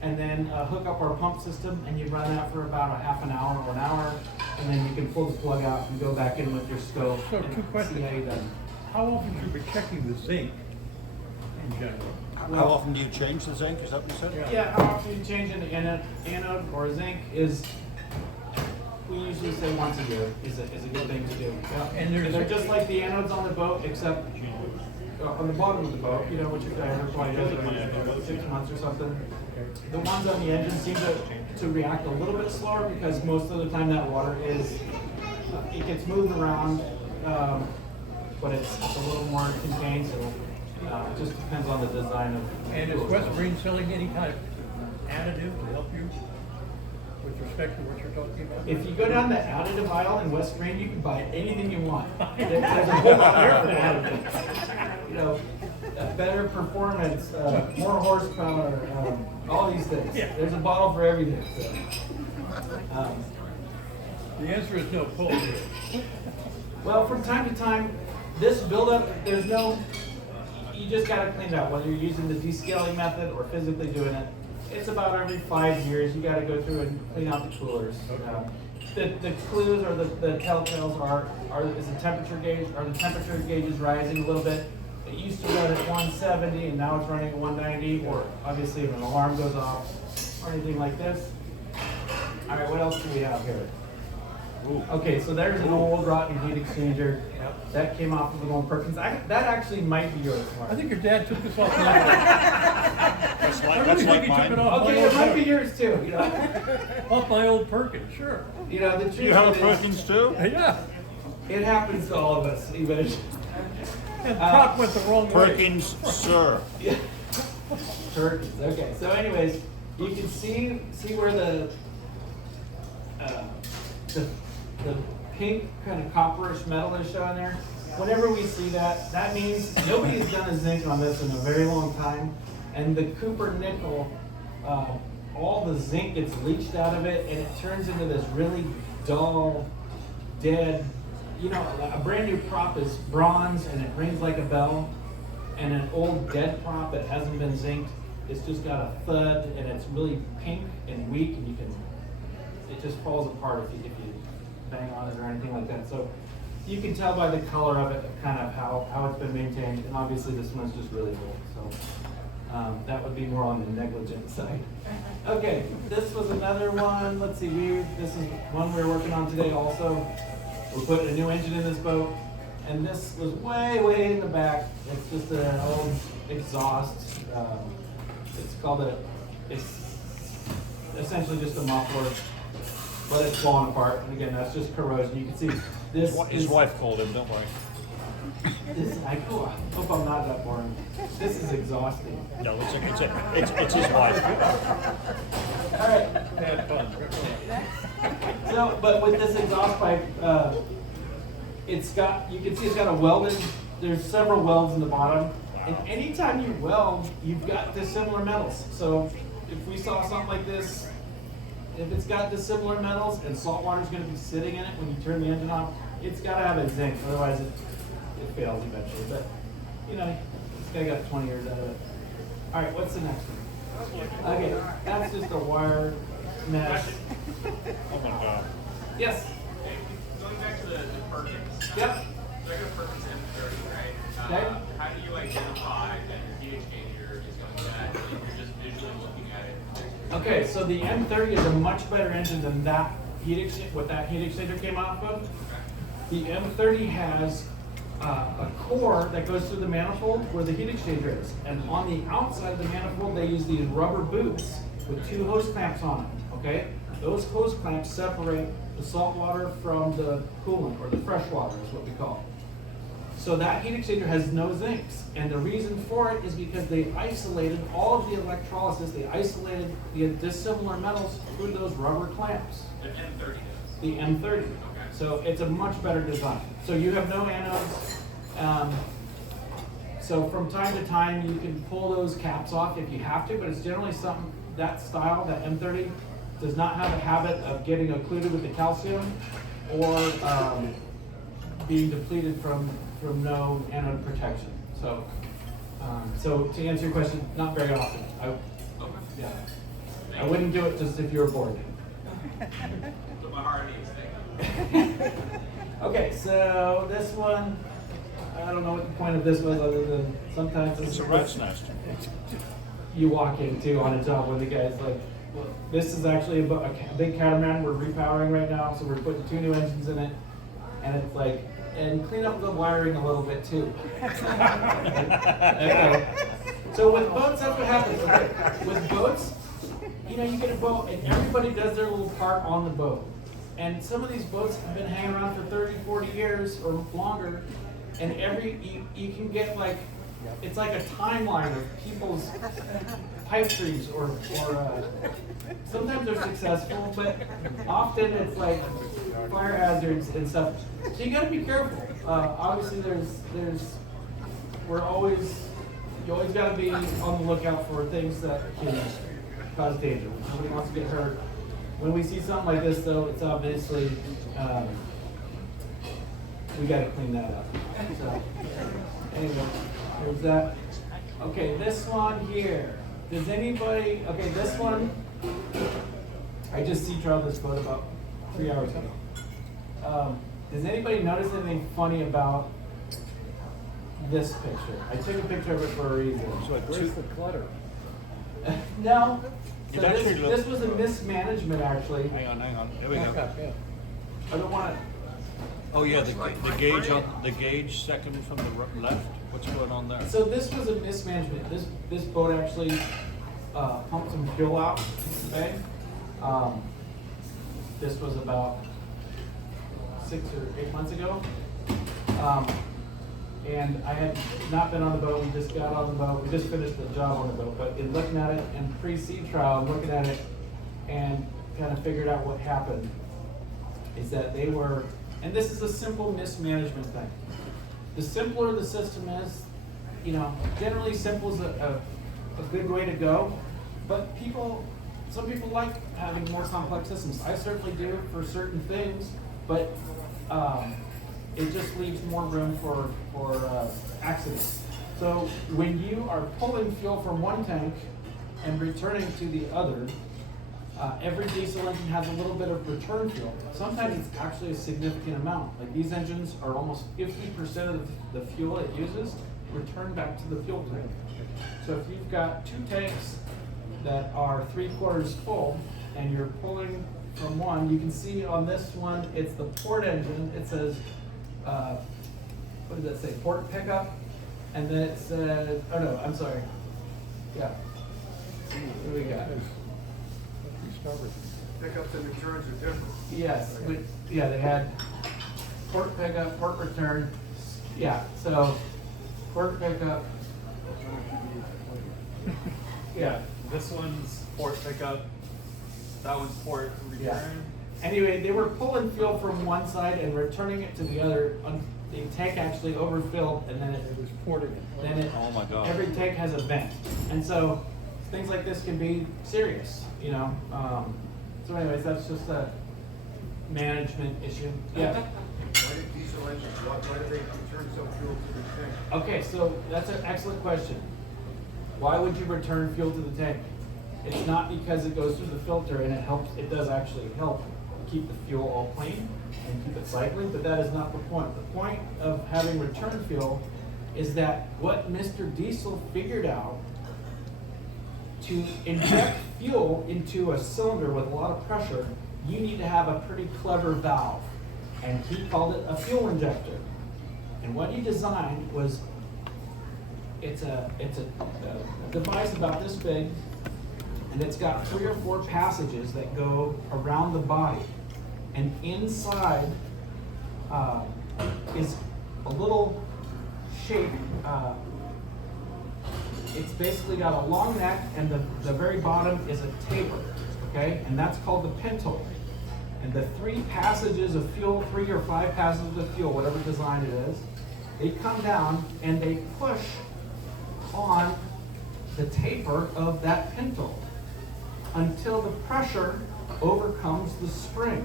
and then hook up our pump system, and you run that for about a half an hour or an hour, and then you can pull the plug out and go back in with your scope. So and two see questions. how you done. How often should we be checking the zinc in general? How often do you change the zinc? Is that what you said? Yeah, how often you change an anode or a zinc is, we usually say once a year is a good thing to do. Yeah. And they're just like the anodes on the boat, except on the bottom of the boat, which your diameter probably does it every 6 months or something. The ones on the engine seem to react a little bit slower because most of the time that water it gets moved around, but it's a little more contained, so it just depends on the design of. And is West Marine selling any kind of additive to help you with respect to what you're talking about? If you go down the additive aisle in West Marine, you can buy anything you want. There's a whole lot there for additives. Better performance, more horsepower, all these things. Yeah. There's a bottle for everything. So. The answer is no pull here. Well, from time to time, this buildup, you just gotta clean it out, whether you're using the descaling method or physically doing it. It's about every 5 years, you gotta go through and clean out the coolers. the clues or the telltales is the temperature gauge, or the temperature gauge is rising a little bit. It used to run at 170 and now it's running at 190, or obviously if an alarm goes off or anything like this. All right, what else do we have here? Ooh. Okay, so there's an old rotten heat exchanger. That came off of an old Perkins. That actually might be yours, Mark. I think your dad took this off my That's I like, really that's think like he took it mine. off my Okay, old it might be Perkins. yours too. You know, Off my old Perkins, sure. you know the truth You have a is, Perkins too? Yeah, it happens to all of us. Even and truck went the wrong way. Perkins, sir. yeah. Perkins. Okay, so anyways, you can see where the pink kind of copperish metal is showing there. Whenever we see that, that means nobody has done a zinc on this in a very long time, and the Cooper nickel, all the zinc gets leached out of it, and it turns into this really dull, dead. You know, a brand new prop is bronze and it rings like a bell, and an old dead prop that hasn't been zinced, it's just got a thud and it's really pink and weak, and it just falls apart if you bang on it or anything like that. So you can tell by the color of it kind of how it's been maintained, and obviously this one's just really old. So that would be more on the negligent side. Okay, this was another one. Let's see, this is one we're working on today also. We're putting a new engine in this boat, and this was way in the back. It's just an old exhaust. It's essentially just a muffler, but it's falling apart. And again, that's just corrosion. You can see this. His wife called him, don't worry. I hope I'm not that boring. This is exhausting. No, it's his wife. All right. Had fun. So, but with this exhaust pipe, you can see it's got a welded, there's several welds in the bottom. And anytime you weld, you've got dissimilar metals. So if we saw something like this, if it's got dissimilar metals and salt water is going to be sitting in it when you turn the engine off, it's got to have a zinc, otherwise it fails eventually. But, you know, this guy got 20 years out of it. All right, what's the next one? Okay, that's just a wire mesh. Oh my God. Yes. Hey, going back to the Perkins. Yep. So I got a Perkins M30, right? Okay. How do you identify that your heat exchanger is going bad? Like, you're just visually looking at it. Okay, so the M30 is a much better engine than that what that heat exchanger came off of. The M30 has a core that goes through the manifold where the heat exchanger is, and on the outside of the manifold they use these rubber boots with two hose clamps on it. Okay, those hose clamps separate the salt water from the coolant, or the fresh water is what we call it. So that heat exchanger has no zincs, and the reason for it is because they isolated all of the electrolysis. They isolated the dissimilar metals through those rubber clamps. The M30 does. The M30. So it's a much better design. So you have no anodes. So from time to time you can pull those caps off if you have to, but it's generally something, that style, that M30, does not have a habit of getting occluded with the calcium or being depleted from no anode protection. So, so to answer your question, not very often. Yeah. I wouldn't do it just if you were bored. So my heart needs thing. Okay, so this one, I don't know what the point of this was other than sometimes It's a rat's nest. you walk into on a job when the guy's like, well, this is actually a big catamaran we're repowering right now, so we're putting 2 new engines in it, and it's like, and clean up the wiring a little bit too. Okay. So with boats, that's what happens. Okay. With boats, you know, you get a boat and everybody does their little part on the boat. And some of these boats have been hanging around for 30, 40 years or longer, and you can get like, it's like a timeline of people's pipe dreams, or sometimes they're successful, but often it's like fire hazards and stuff. So you gotta be careful. Obviously you always gotta be on the lookout for things that can cause danger. Nobody wants to get hurt. When we see something like this though, it's obviously, we gotta clean that up. So, anyway, there's that. Okay, this one here. Does anybody, okay, this one, I just sea trialed this boat about 3 hours ago. Does anybody notice anything funny about this picture? I took a picture of it for a reason. So at Where's two, the clutter? No. It So actually this looks- was a mismanagement, actually. hang on, here we Back go. up, yeah. I don't want to. Oh yeah, the gauge second from the left. What's going on there? So this was a mismanagement. This boat actually pumped some fuel out. Okay. This was about 6 or 8 months ago. And I had not been on the boat. We just got on the boat. We just finished the job on the boat. But in looking at it and pre-sea trial, I'm looking at it and kind of figured out what happened is that they were, and this is a simple mismanagement thing. The simpler the system is, generally simple is a good way to go. But some people like having more complex systems. I certainly do for certain things, but it just leaves more room for accidents. So when you are pulling fuel from one tank and returning to the other, every diesel engine has a little bit of return fuel. Sometimes it's actually a significant amount. Like these engines are almost 50% of the fuel it uses returned back to the fuel tank. So if you've got 2 tanks that are 3/4 full and you're pulling from one, you can see on this one, it's the port engine. It says, what does that say? Port pickup. And then it says, oh no, I'm sorry. Yeah. What do we got? Pickups and returns are different. Yes, yeah, they had port pickup, port return. Yeah, so port pickup. Yeah. This one's port pickup. That one's port return. Yeah. Anyway, they were pulling fuel from one side and returning it to the other. The tank actually overfilled, and then It was porting it. then Oh my God. every tank has a vent, and so things like this can be serious, So anyways, that's just a management issue. Yeah. Why did diesel engines, why do they return some fuel to the tank? Okay, so that's an excellent question. Why would you return fuel to the tank? It's not because it goes through the filter and it does actually help keep the fuel all clean and keep it cycling, but that is not the point. The point of having return fuel is that what Mr. Diesel figured out, to inject fuel into a cylinder with a lot of pressure, you need to have a pretty clever valve. And he called it a fuel injector. And what he designed was, it's a device about this big, and it's got 3 or 4 passages that go around the body. And inside is a little shape. It's basically got a long neck, and the very bottom is a taper, okay? And that's called the pintle. And the 3 passages of fuel, 3 or 5 passages of fuel, whatever design it is, they come down and they push on the taper of that pintle until the pressure overcomes the spring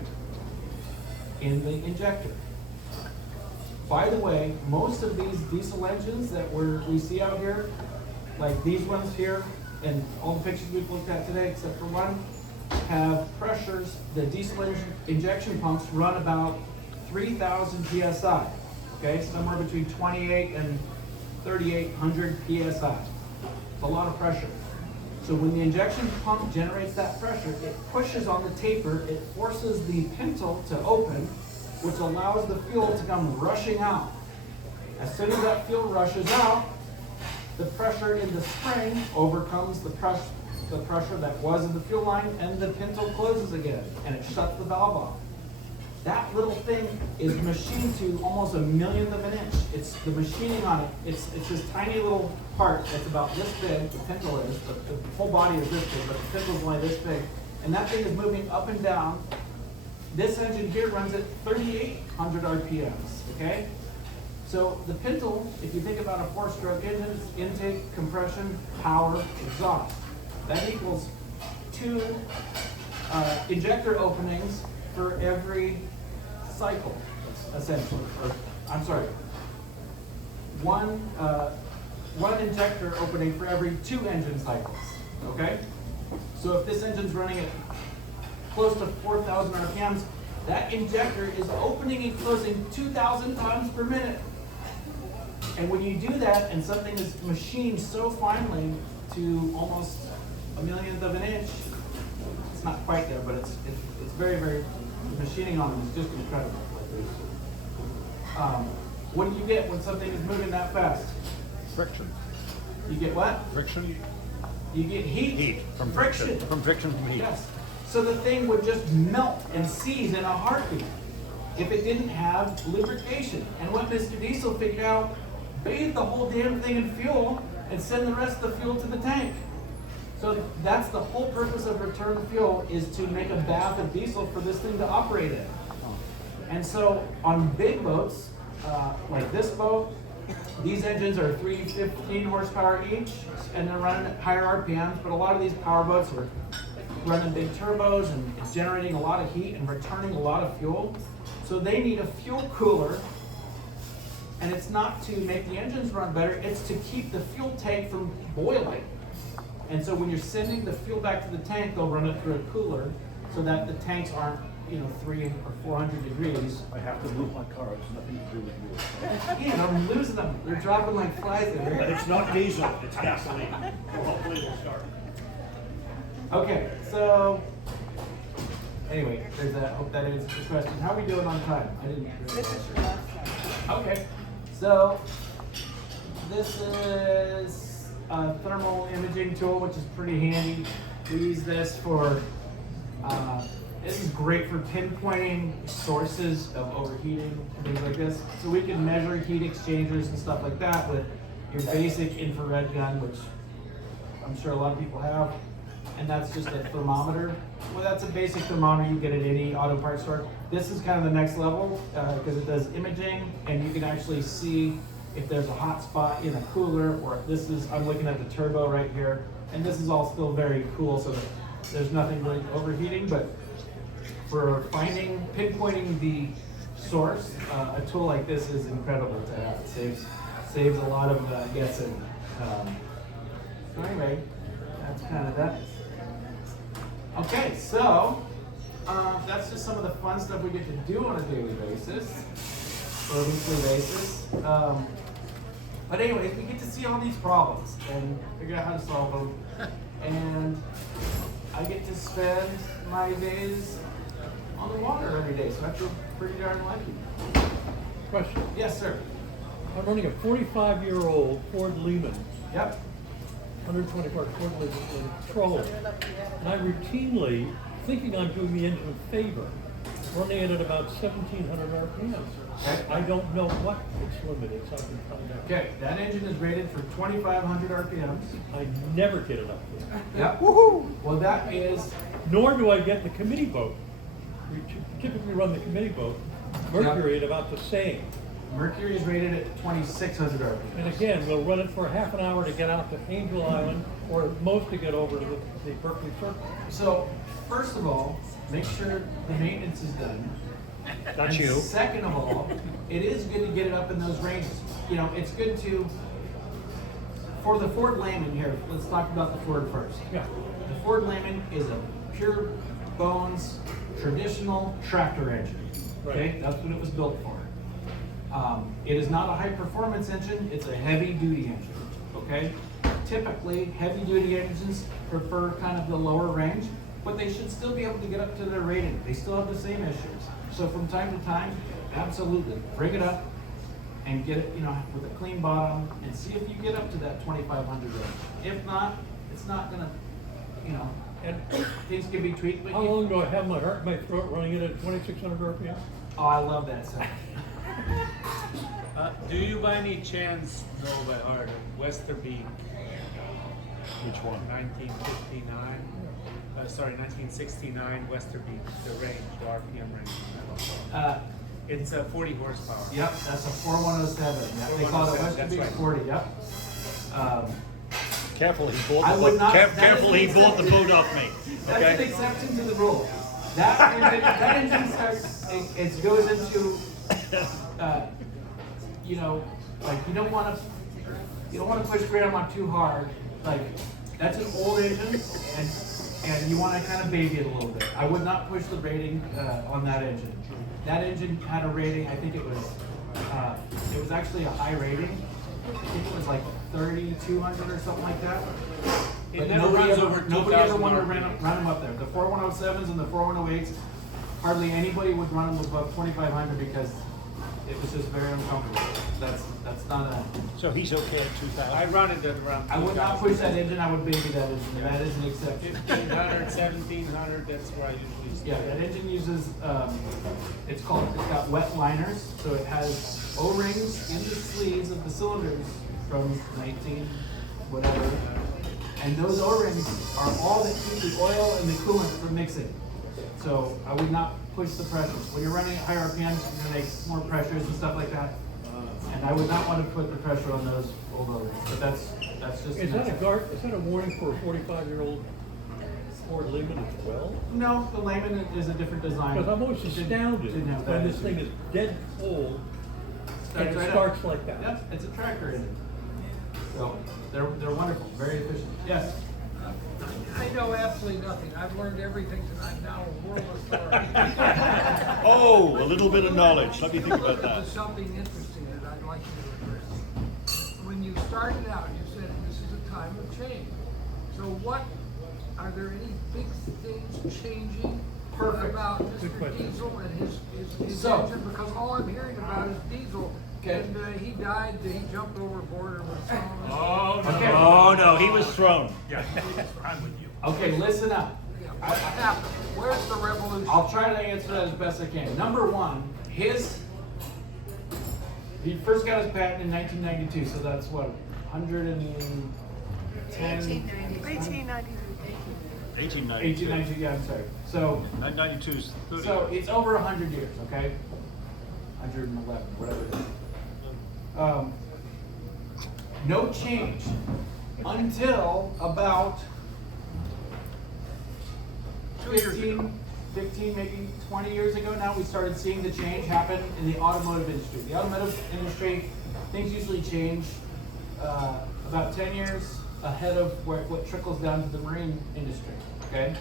in the injector. By the way, most of these diesel engines that we see out here, like these ones here, and all the pictures we've looked at today, except for one, have pressures. The diesel injection pumps run about 3,000 psi. Okay, somewhere between 28 and 3,800 psi. It's a lot of pressure. So when the injection pump generates that pressure, it pushes on the taper, it forces the pintle to open, which allows the fuel to come rushing out. As soon as that fuel rushes out, the pressure in the spring overcomes the pressure that was in the fuel line, and the pintle closes again, and it shuts the valve off. That little thing is machined to almost 1/1,000,000 of an inch. It's the machining on it. It's this tiny little part that's about this big. The pintle is. The whole body is this big, but the pintle is only this big. And that thing is moving up and down. This engine here runs at 3,800 RPMs. Okay. So the pintle, if you think about a 4-stroke engine, it's intake, compression, power, exhaust. That equals 2 injector openings for every cycle, essentially. Or, I'm sorry, one injector opening for every 2 engine cycles. Okay? So if this engine's running at close to 4,000 RPMs, that injector is opening and closing 2,000 times per minute. And when you do that, and something is machined so finely to almost a millionth of an inch, it's not quite there, but it's very, very, the machining on them is just incredible. What do you get when something is moving that fast? Friction. You get what? Friction? You get heat. Heat. From friction. From friction from heat. Yes. So the thing would just melt and seize in a heartbeat if it didn't have lubrication. And what Mr. Diesel figured out, bathe the whole damn thing in fuel and send the rest of the fuel to the tank. So that's the whole purpose of return fuel, is to make a bath of diesel for this thing to operate in. And so on big boats, like this boat, these engines are 315 horsepower each, and they're running at higher RPMs, but a lot of these power boats are running big turbos and generating a lot of heat and returning a lot of fuel. So they need a fuel cooler, and it's not to make the engines run better, it's to keep the fuel tank from boiling. And so when you're sending the fuel back to the tank, they'll run it through a cooler so that the tanks aren't, 300 or 400 degrees. I have to move my car, it's nothing to do with you. I'm losing them. They're dropping like flies But there. it's not diesel, it's gasoline. Hopefully it'll start. Okay, so anyway, there's that. Hope that answers the question. How are we doing on time? I didn't. This is your last time. Okay, so this is a thermal imaging tool, which is pretty handy. We use this for, this is great for pinpointing sources of overheating and things like this. So we can measure heat exchangers and stuff like that with your basic infrared gun, which I'm sure a lot of people have. And that's just a thermometer. Well, that's a basic thermometer you get at any auto parts store. This is kind of the next level because it does imaging, and you can actually see if there's a hot spot in a cooler, or if this is, I'm looking at the turbo right here, and this is all still very cool, so that there's nothing really overheating. But for pinpointing the source, a tool like this is incredible to have. It saves a lot of guessing. So anyway, that's kind of that. Okay, so that's just some of the fun stuff we get to do on a daily basis, or a weekly basis. But anyways, we get to see all these problems and figure out how to solve them. And I get to spend my days on the water every day, so I feel pretty darn lucky. Question. Yes, sir. I'm running a 45-year-old Ford Lehman, Yep. 124 Ford Lehman Troll. And I routinely, thinking I'm doing the engine a favor, running it at about 1,700 RPMs. Okay. I don't know what its limit is, I can find out. Okay, that engine is rated for 2,500 RPMs. I never get it up there. Yep. Woohoo! Well, that is, Nor do I get the committee boat. We typically run the committee boat, Mercury at about the same. Mercury is rated at 2,600 RPMs. And again, we'll run it for half an hour to get out to Angel Island, or at most to get over to the Berkeley Circle. So, first of all, make sure the maintenance is done. That's And you. Second of all, it is good to get it up in those ranges. It's good to, for the Ford Lehman here, let's talk about the Ford first. Yeah. The Ford Lehman is a pure bones, traditional tractor engine. Okay, Right. that's what it was built for. It is not a high performance engine, it's a heavy duty engine. Okay? Typically, heavy duty engines prefer kind of the lower range, but they should still be able to get up to their rating. They still have the same issues. So from time to time, absolutely, bring it up and get it, with a clean bottom, and see if you get up to that 2,500 range. If not, it's not gonna, And things can be tweaked, but how long do I have my heart in my throat running it at 2,600 RPM? Oh, I love that sound. Do you by any chance know by heart Westerby Which one? 1959? 1969 Westerby, the range, the RPM range. It's 40 horsepower. Yep, that's a 4107. Yep, they call it 4107, Westerby that's right. 40. Yep. Careful, he bought I the would boat. not- that Careful, is he an bought the exception. boat off me. That's an Okay. exception to the rule. That engine starts. It goes into. Like you don't want to push grandma too hard. Like that's an old engine, and and you want to kind of baby it a little bit. I would not push the rating on that engine. That engine had a rating, I think it was actually a high rating. I think it was like 3,200 or something like that. It But never runs over nobody ever 2,000 wanted to RPM. run them up there. The 4107s and the 4108s, hardly anybody would run them above 2,500 because it was just very uncomfortable. That's not a. So he's okay at I 2,000? run it at around. I would not push that engine. I would baby that engine. That is an exception. 1,500, 1,700, that's where I usually stay. Yeah, that engine uses, it's got wet liners, so it has O-rings in the sleeves of the cylinders from 19 whatever. And those O-rings are all that keep the oil and the coolant from mixing. So I would not push the pressures. When you're running at high RPMs, you're gonna make more pressures and stuff like that. And I would not want to put the pressure on those old O-rings, but that's just. Is that a warning for a 45-year-old Ford Lehman as well? No, the Lehman is a different design. Because I'm always astounded Didn't have when that this issue. thing is dead cold and Starts it right starts up. like that. Yep, it's a tracker engine. So they're wonderful, very efficient. Yes. I know absolutely nothing. I've learned everything tonight. Now a world authority. Oh, a little bit of knowledge. Let me think about that. There's something interesting that I'd like you to address. When you started out, you said this is a time of change. So are there any big things changing Perfect. about Good Mr. question. Diesel and his So- engine? Because all I'm hearing about is Diesel. Okay. And he died, he jumped overboard or was thrown. Oh, no. Okay. Oh, no, he was thrown. Yeah, I'm with you. Okay, listen up. Yeah, what happened? Where's the revolution? I'll try to answer that as best I can. Number one, he first got his patent in 1992, so that's what, 110? 1892. 1892, yeah, I'm sorry. So, 92's 30. so it's over 100 years, okay? 111, whatever it is. No change until about 15, maybe 20 years ago now, we started seeing the change happen in the automotive industry. The automotive industry, things usually change about 10 years ahead of what trickles down to the marine industry, okay?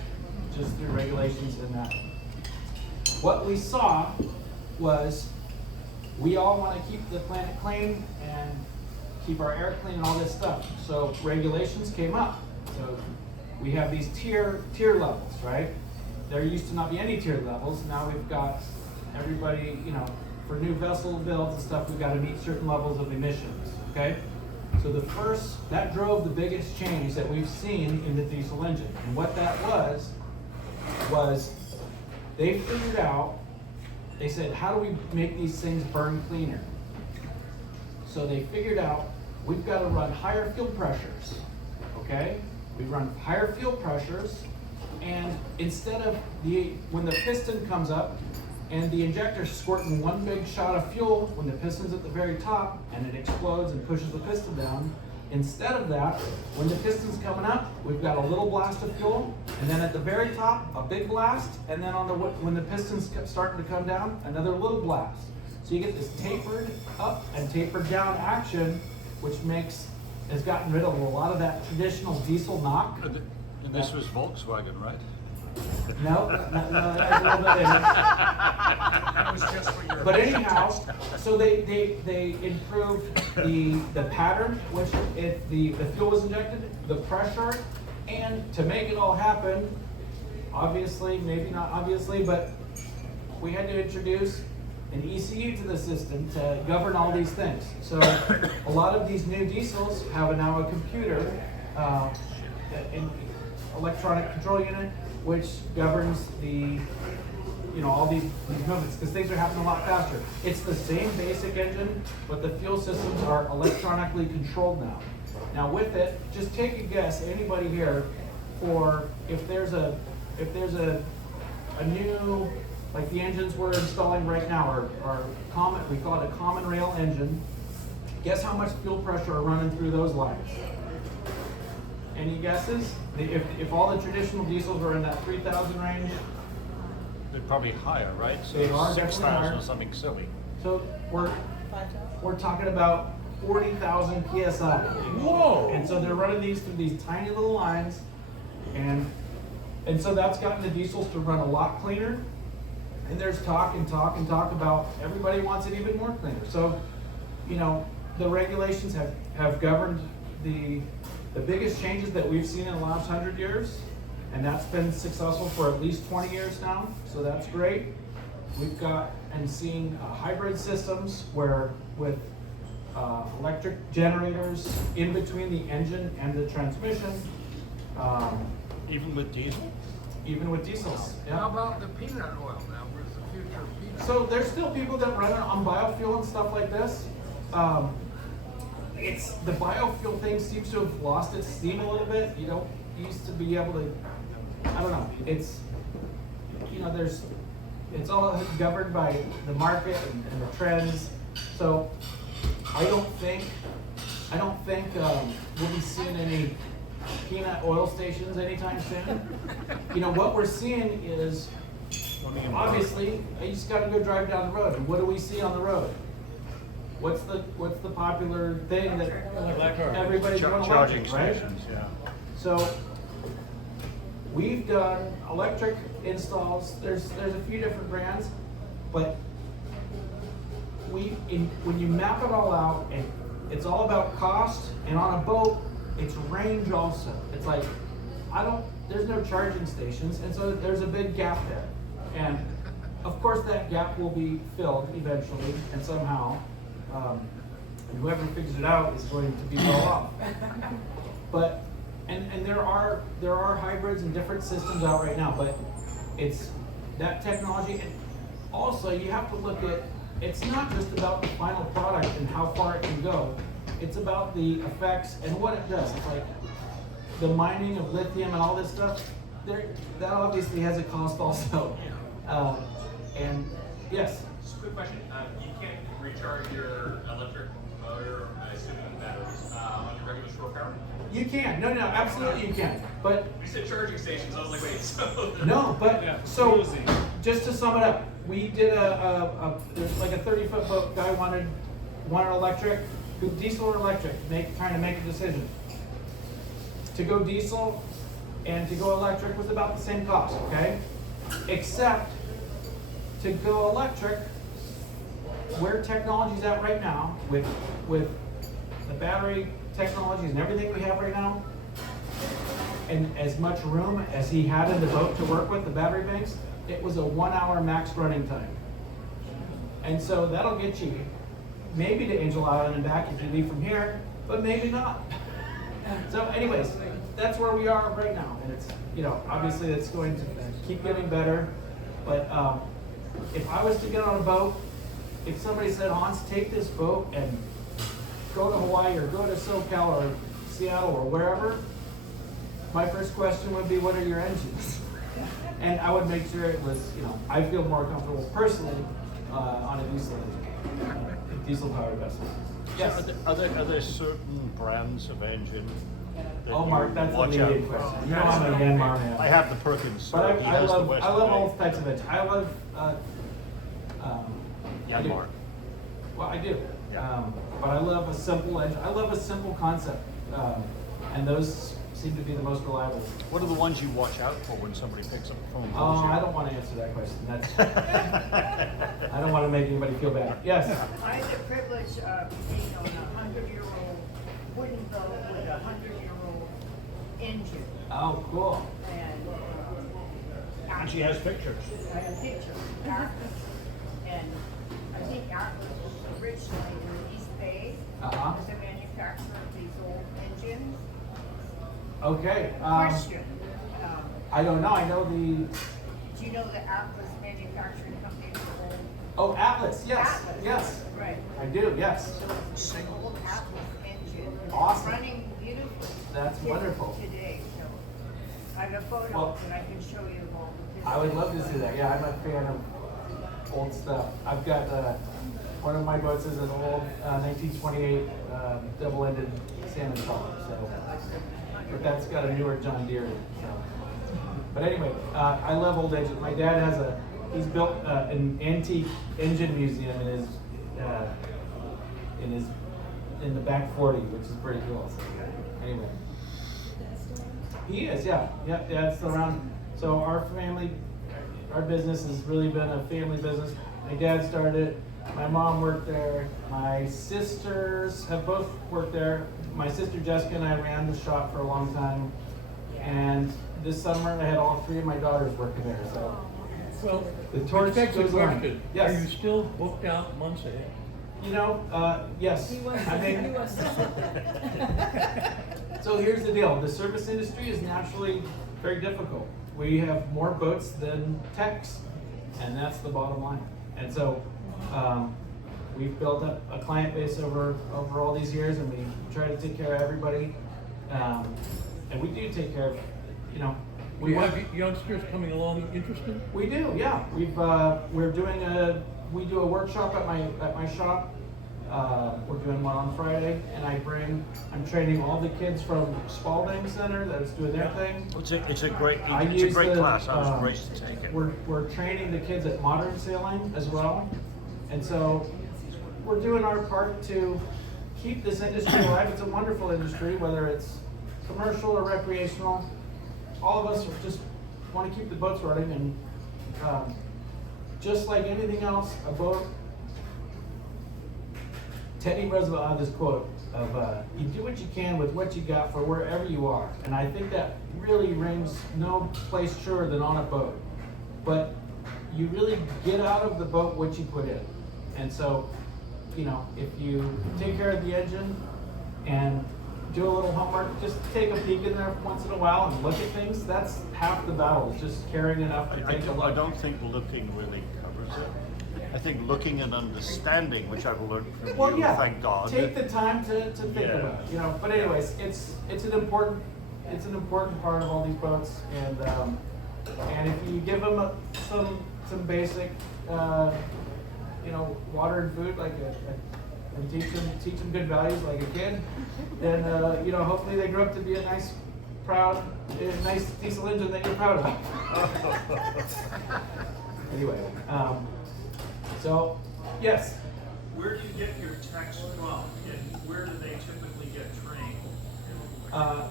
Just through regulations and that. What we saw was we all want to keep the planet clean and keep our air clean and all this stuff. So regulations came up. So we have these tier levels, right? There used to not be any tier levels. Now we've got everybody, for new vessel builds and stuff, we've got to meet certain levels of emissions, okay? So that drove the biggest change that we've seen in the diesel engine. And what that was they figured out, they said, how do we make these things burn cleaner? So they figured out, we've got to run higher fuel pressures, okay? We run higher fuel pressures, and instead of when the piston comes up and the injector's squirting one big shot of fuel when the piston's at the very top and it explodes and pushes the piston down, instead of that, when the piston's coming up, we've got a little blast of fuel, and then at the very top, a big blast, and then when the piston's starting to come down, another little blast. So you get this tapered up and tapered down action, which has gotten rid of a lot of that traditional diesel knock. And this was Volkswagen, right? No, that's a little bit later. That was just for your. But anyhow, so they improved the pattern, which if the fuel was injected, the pressure, and to make it all happen, obviously, maybe not obviously, but we had to introduce an ECU to the system to govern all these things. So a lot of these new diesels have now a computer, an electronic control unit, which governs all these movements, because things are happening a lot faster. It's the same basic engine, but the fuel systems are electronically controlled now. Now with it, just take a guess, anybody here, for if there's a new, like the engines we're installing right now are common, we call it a common rail engine. Guess how much fuel pressure are running through those lines? Any guesses? If all the traditional diesels were in that 3,000 range, They're probably higher, right? So They are definitely 6,000 higher. or something silly. so we're talking about 40,000 PSI. Whoa! And so they're running these through these tiny little lines, and And so that's gotten the diesels to run a lot cleaner. And there's talk about everybody wants it even more cleaner. So, you know, the regulations have governed the biggest changes that we've seen in the last 100 years. And that's been successful for at least 20 years now. So that's great. We've got and seeing hybrid systems where with electric generators in between the engine and the transmission. Even with diesel? Even with diesels. How Yeah. about the peanut oil now? Where's the future of peanut? So there's still people that run it on biofuel and stuff like this. It's the biofuel thing seems to have lost its steam a little bit. You don't used to be able to. I don't know. It's you know it's all governed by the market and the trends. So I don't think we'll be seeing any peanut oil stations anytime soon. You know what we're seeing is obviously you just got to go drive down the road. And what do we see on the road? What's the popular thing that everybody's going Charging electric, right? stations, yeah. So we've done electric installs. There's a few different brands, but when you map it all out, and it's all about cost. And on a boat, it's range also. It's like there's no charging stations, and so there's a big gap there. And of course, that gap will be filled eventually, and somehow. And whoever figures it out is going to be well off. But and there are hybrids and different systems out right now, but it's that technology. And also you have to look at it's not just about the final product and how far it can go. It's about the effects and what it does. It's like the mining of lithium and all this stuff. That obviously has a cost also. And yes. Just a quick question. You can't recharge your electric motor, I assume, batteries on your regular shore power? You can. No, absolutely you can. But You said charging stations. I was like, wait, so. no, but Yeah, so easy. just to sum it up, we did there's like a 30-foot boat guy wanted electric, diesel or electric, trying to make a decision. To go diesel and to go electric was about the same cost, okay? Except to go electric, where technology's at right now, with the battery technologies and everything we have right now, and as much room as he had in the boat to work with, the battery banks, it was a 1 hour max running time. And so that'll get you maybe to Angel Island and back if you leave from here, but maybe not. So anyways, that's where we are right now. And it's, obviously it's going to keep getting better. But if I was to get on a boat, if somebody said, Hans, take this boat and go to Hawaii or go to SoCal or Seattle or wherever, my first question would be, what are your engines? And I would make sure it was, I feel more comfortable personally on a diesel engine, a diesel powered vessel. Yes. Are there certain brands of engine that Oh, Mark, you that's a watch out leading for? question. You know I'm a Yanmar man. I have the Perkins, so But he I has the love West all Bay. types of engines. I love I do. Yanmar. Well, I do. Yeah. But I love a simple engine. I love a simple concept, and those seem to be the most reliable. What are the ones you watch out for when somebody picks up the phone and Oh, calls you? I don't want to answer that question. I don't want to make anybody feel bad. Yes. I had the privilege of being on a 100-year-old wooden boat with a 100-year-old engine. Oh, cool. And She has pictures. I have a picture of Atlas. And I think Atlas was originally in the East Bay. Uh-huh. Was a manufacturer of these old engines. Okay. Question. I don't know. I know the. Do you know the Atlas manufacturing company for old? Oh, Atlas. Yes. Atlas. Yes. Right. I do. Yes. So it's an old Atlas engine. It's Awesome. running beautifully. That's wonderful. Today, so I have a photo Well, and I can show you all the pictures. I would love to see that. Yeah, I'm a fan of old stuff. I've got one of my boats is an old 1928 double-ended salmon trawler. So, but that's got a newer John Deere. So. But anyway, I love old engines. My dad has he's built an antique engine museum in the back 40, which is pretty cool. So, anyway, he is, yeah. Dad's still around. So our family, our business has really been a family business. My dad started it, my mom worked there, my sisters have both worked there. My sister Jessica and I ran the shop for a long time. And this summer I had all three of my daughters working there, so. Well, The torch which begs the goes on. question, Yes. are you still booked out months ahead? You know, yes. He was, I mean, he was. so here's the deal. The service industry is naturally very difficult. We have more boats than techs, and that's the bottom line. And so we've built up a client base over all these years, and we try to take care of everybody. And we do take care of, you know, We have youngsters coming along interested? we do, yeah. We do a workshop at my shop. We're doing one on Friday, and I'm training all the kids from Spalding Center that's doing their thing. It's a great use class. I was raised to take it. We're training the kids at modern sailing as well, and so we're doing our part to keep this industry alive. It's a wonderful industry, whether it's commercial or recreational. All of us just want to keep the boats running, and just like anything else, a boat. Teddy Roosevelt had this quote of, you do what you can with what you got for wherever you are. And I think that really rings no place truer than on a boat. But you really get out of the boat what you put in. And so, you know, if you take care of the engine and do a little homework, just take a peek in there once in a while and look at things, that's half the battle, just caring enough to take a look. I don't think looking really covers it. I think looking and understanding, which I've learned from Well, you, yeah, thank God. take the time to think Yeah. about it, you know. But anyways, it's an important part of all these boats, and if you give them some basic, you know, water and food and teach them good values like a kid, then you know, hopefully they grow up to be a nice diesel engine that you're proud of. Anyway. So, yes. Where do you get your techs from, and where do they typically get trained?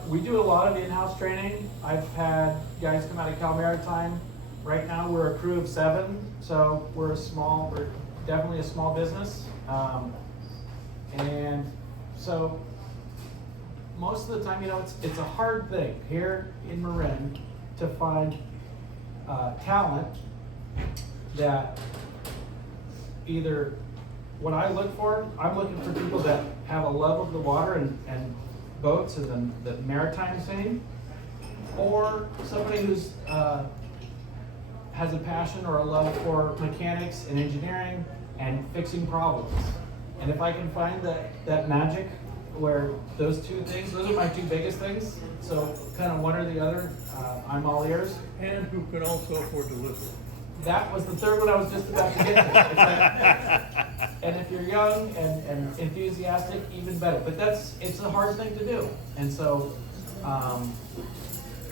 We do a lot of in-house training. I've had guys come out of Cal Maritime. Right now, we're a crew of 7, so we're definitely a small business. And so, most of the time, you know, it's a hard thing here in Marin to find talent that either what I look for, I'm looking for people that have a love of the water and boats and the maritime scene, or somebody who's has a passion or a love for mechanics and engineering and fixing problems. And if I can find that magic where those two things, those are my two biggest things, so kind of one or the other, I'm all ears. And who can also afford to live there. That was the third one I was just about to get to. It's like, and if you're young and enthusiastic, even better. But it's a hard thing to do. And so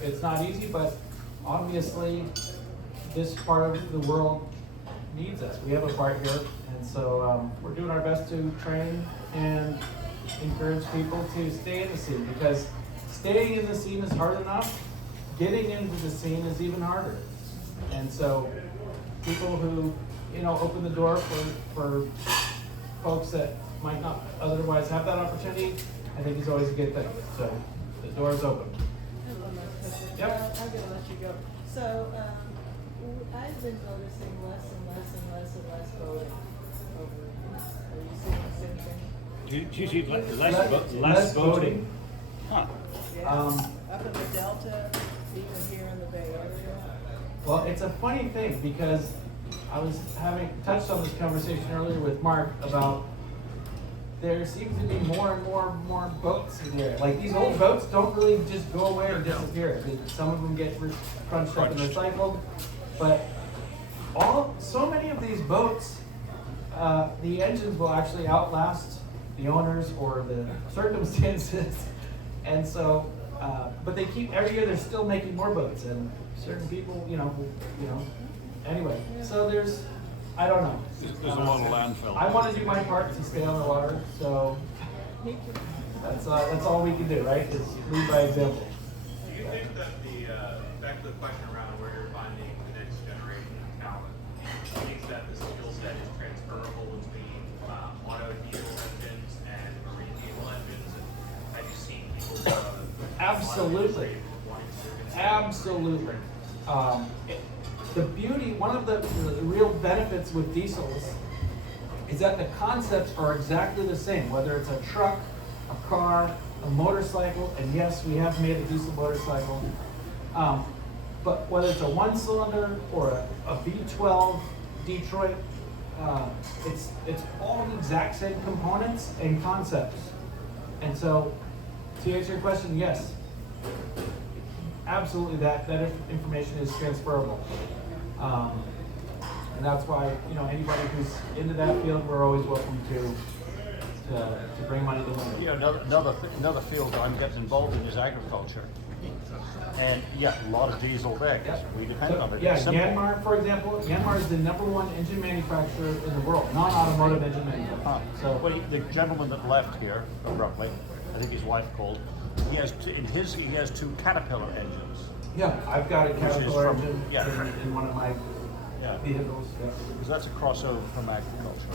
it's not easy, but obviously this part of the world needs us. We have a part here. And so we're doing our best to train and encourage people to stay in the scene, because staying in the scene is hard enough. Getting into the scene is even harder. And so people who, you know, open the door for folks that might not otherwise have that opportunity, I think is always a good thing. So the door is open. I have one more question. Yep. I'm gonna let you go. So, I've been noticing less and less boating over the years. Are you seeing the same thing? Do you see less voting? Huh. Yeah. Up in the Delta, even here in the Bay Area? Well, it's a funny thing, because I was touched on this conversation earlier with Mark about there seems to be more and more boats in there. Like, these old boats don't really just go away or disappear. Some of them get crunched up and recycled, but so many of these boats, the engines will actually outlast the owners or the circumstances, and so, but they keep, every year they're still making more boats, and certain people, you know, anyway, so I don't know. There's a lot of landfill. I want to do my part to stay on the water, so that's all we can do, right? Is lead by example. Do you think that back to the question around where Absolutely. Absolutely. The beauty, one of the real benefits with diesels is that the concepts are exactly the same, whether it's a truck, a car, a motorcycle, and yes, we have made a diesel motorcycle. But whether it's a 1-cylinder or a V12 Detroit, it's all the exact same components and concepts. And so, to answer your question, yes, absolutely, that information is transferable. And that's why, you know, anybody who's into that field, we're always welcome to bring money to them. You know, another field that I'm getting involved in is agriculture. And yeah, a lot of diesel there, 'cause we depend on it. Yeah, It's simple. Yanmar, for example, Yanmar is the #1 engine manufacturer in the world, non-automotive engine manufacturer. Well, the gentleman that left here abruptly, I think his wife called, he has two Caterpillar engines. Yeah, I've got a Caterpillar from- engine yeah. in one of my Yeah. vehicles. Yeah. Because that's a crossover from agriculture,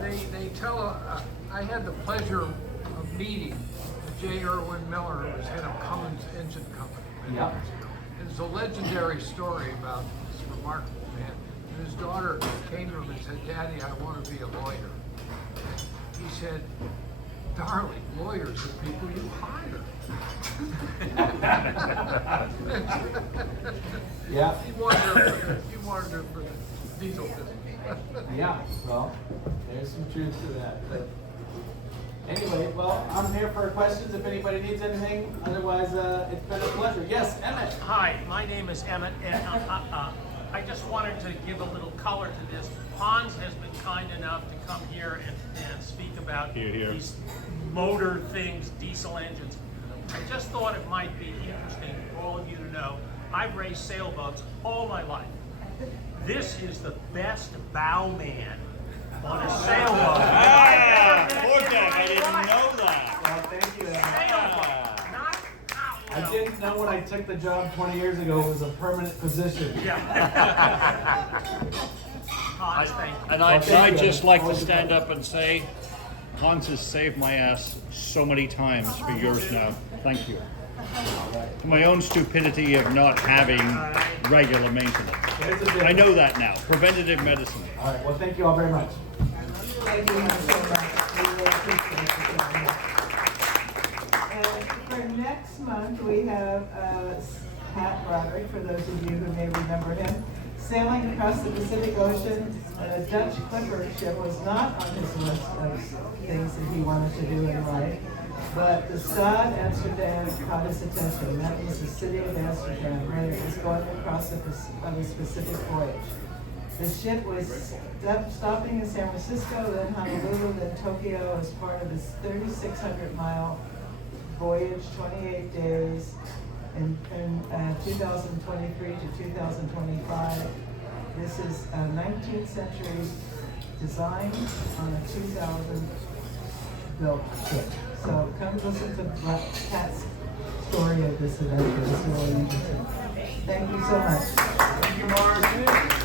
right? They tell, I had the pleasure of meeting J. Irwin Miller, who was head of Cummins Engine Company. many Yeah. years ago. It's a legendary story about this remarkable man. And his daughter came to him and said, "Daddy, I want to be a lawyer." He said, "Darling, lawyers are people you hire." Yeah. He wanted her for the diesel business. Yeah, well, there's some truth to that. But anyway, well, I'm here for questions if anybody needs anything. Otherwise, it's been a pleasure. Yes, Emmett. Hi, my name is Emmett, and I just wanted to give a little color to this. Hans has been kind enough to come here and speak about these motor things, diesel engines. I just thought it might be interesting for all of you to know, I've raced sailboats all my life. This is the best bow man on a sailboat. Ah, poor Dad, I didn't know that. Well, thank you, Emmett. Sailboat, not I didn't know when I took the job 20 years ago it was a permanent position. Yeah. Hans, thank you. And Well, thank I'd you. just like to Always a stand pleasure. up and say, Hans has saved my ass so many times for years now. Thank you. To my own stupidity of not having regular maintenance. There's a bit- I know that now. Preventative medicine. All right, well, thank you all very much. Thank you so much. We really appreciate you coming here. And for next month, we have Pat Broderick, for those of you who may remember him, sailing across the Pacific Ocean. A Dutch clipper ship was not on his list of things that he wanted to do in life, but the Stad Amsterdam caught his attention. That was the city of Amsterdam, where it was going across on his Pacific voyage. The ship was stopping in San Francisco, then Honolulu, then Tokyo as part of his 3,600-mile voyage, 28 days, in 2023 to 2025. This is a 19th century design on a 2000 built ship. So come listen to Pat's story of this adventure. It's really interesting. Thank you so much. Thank you, Mark.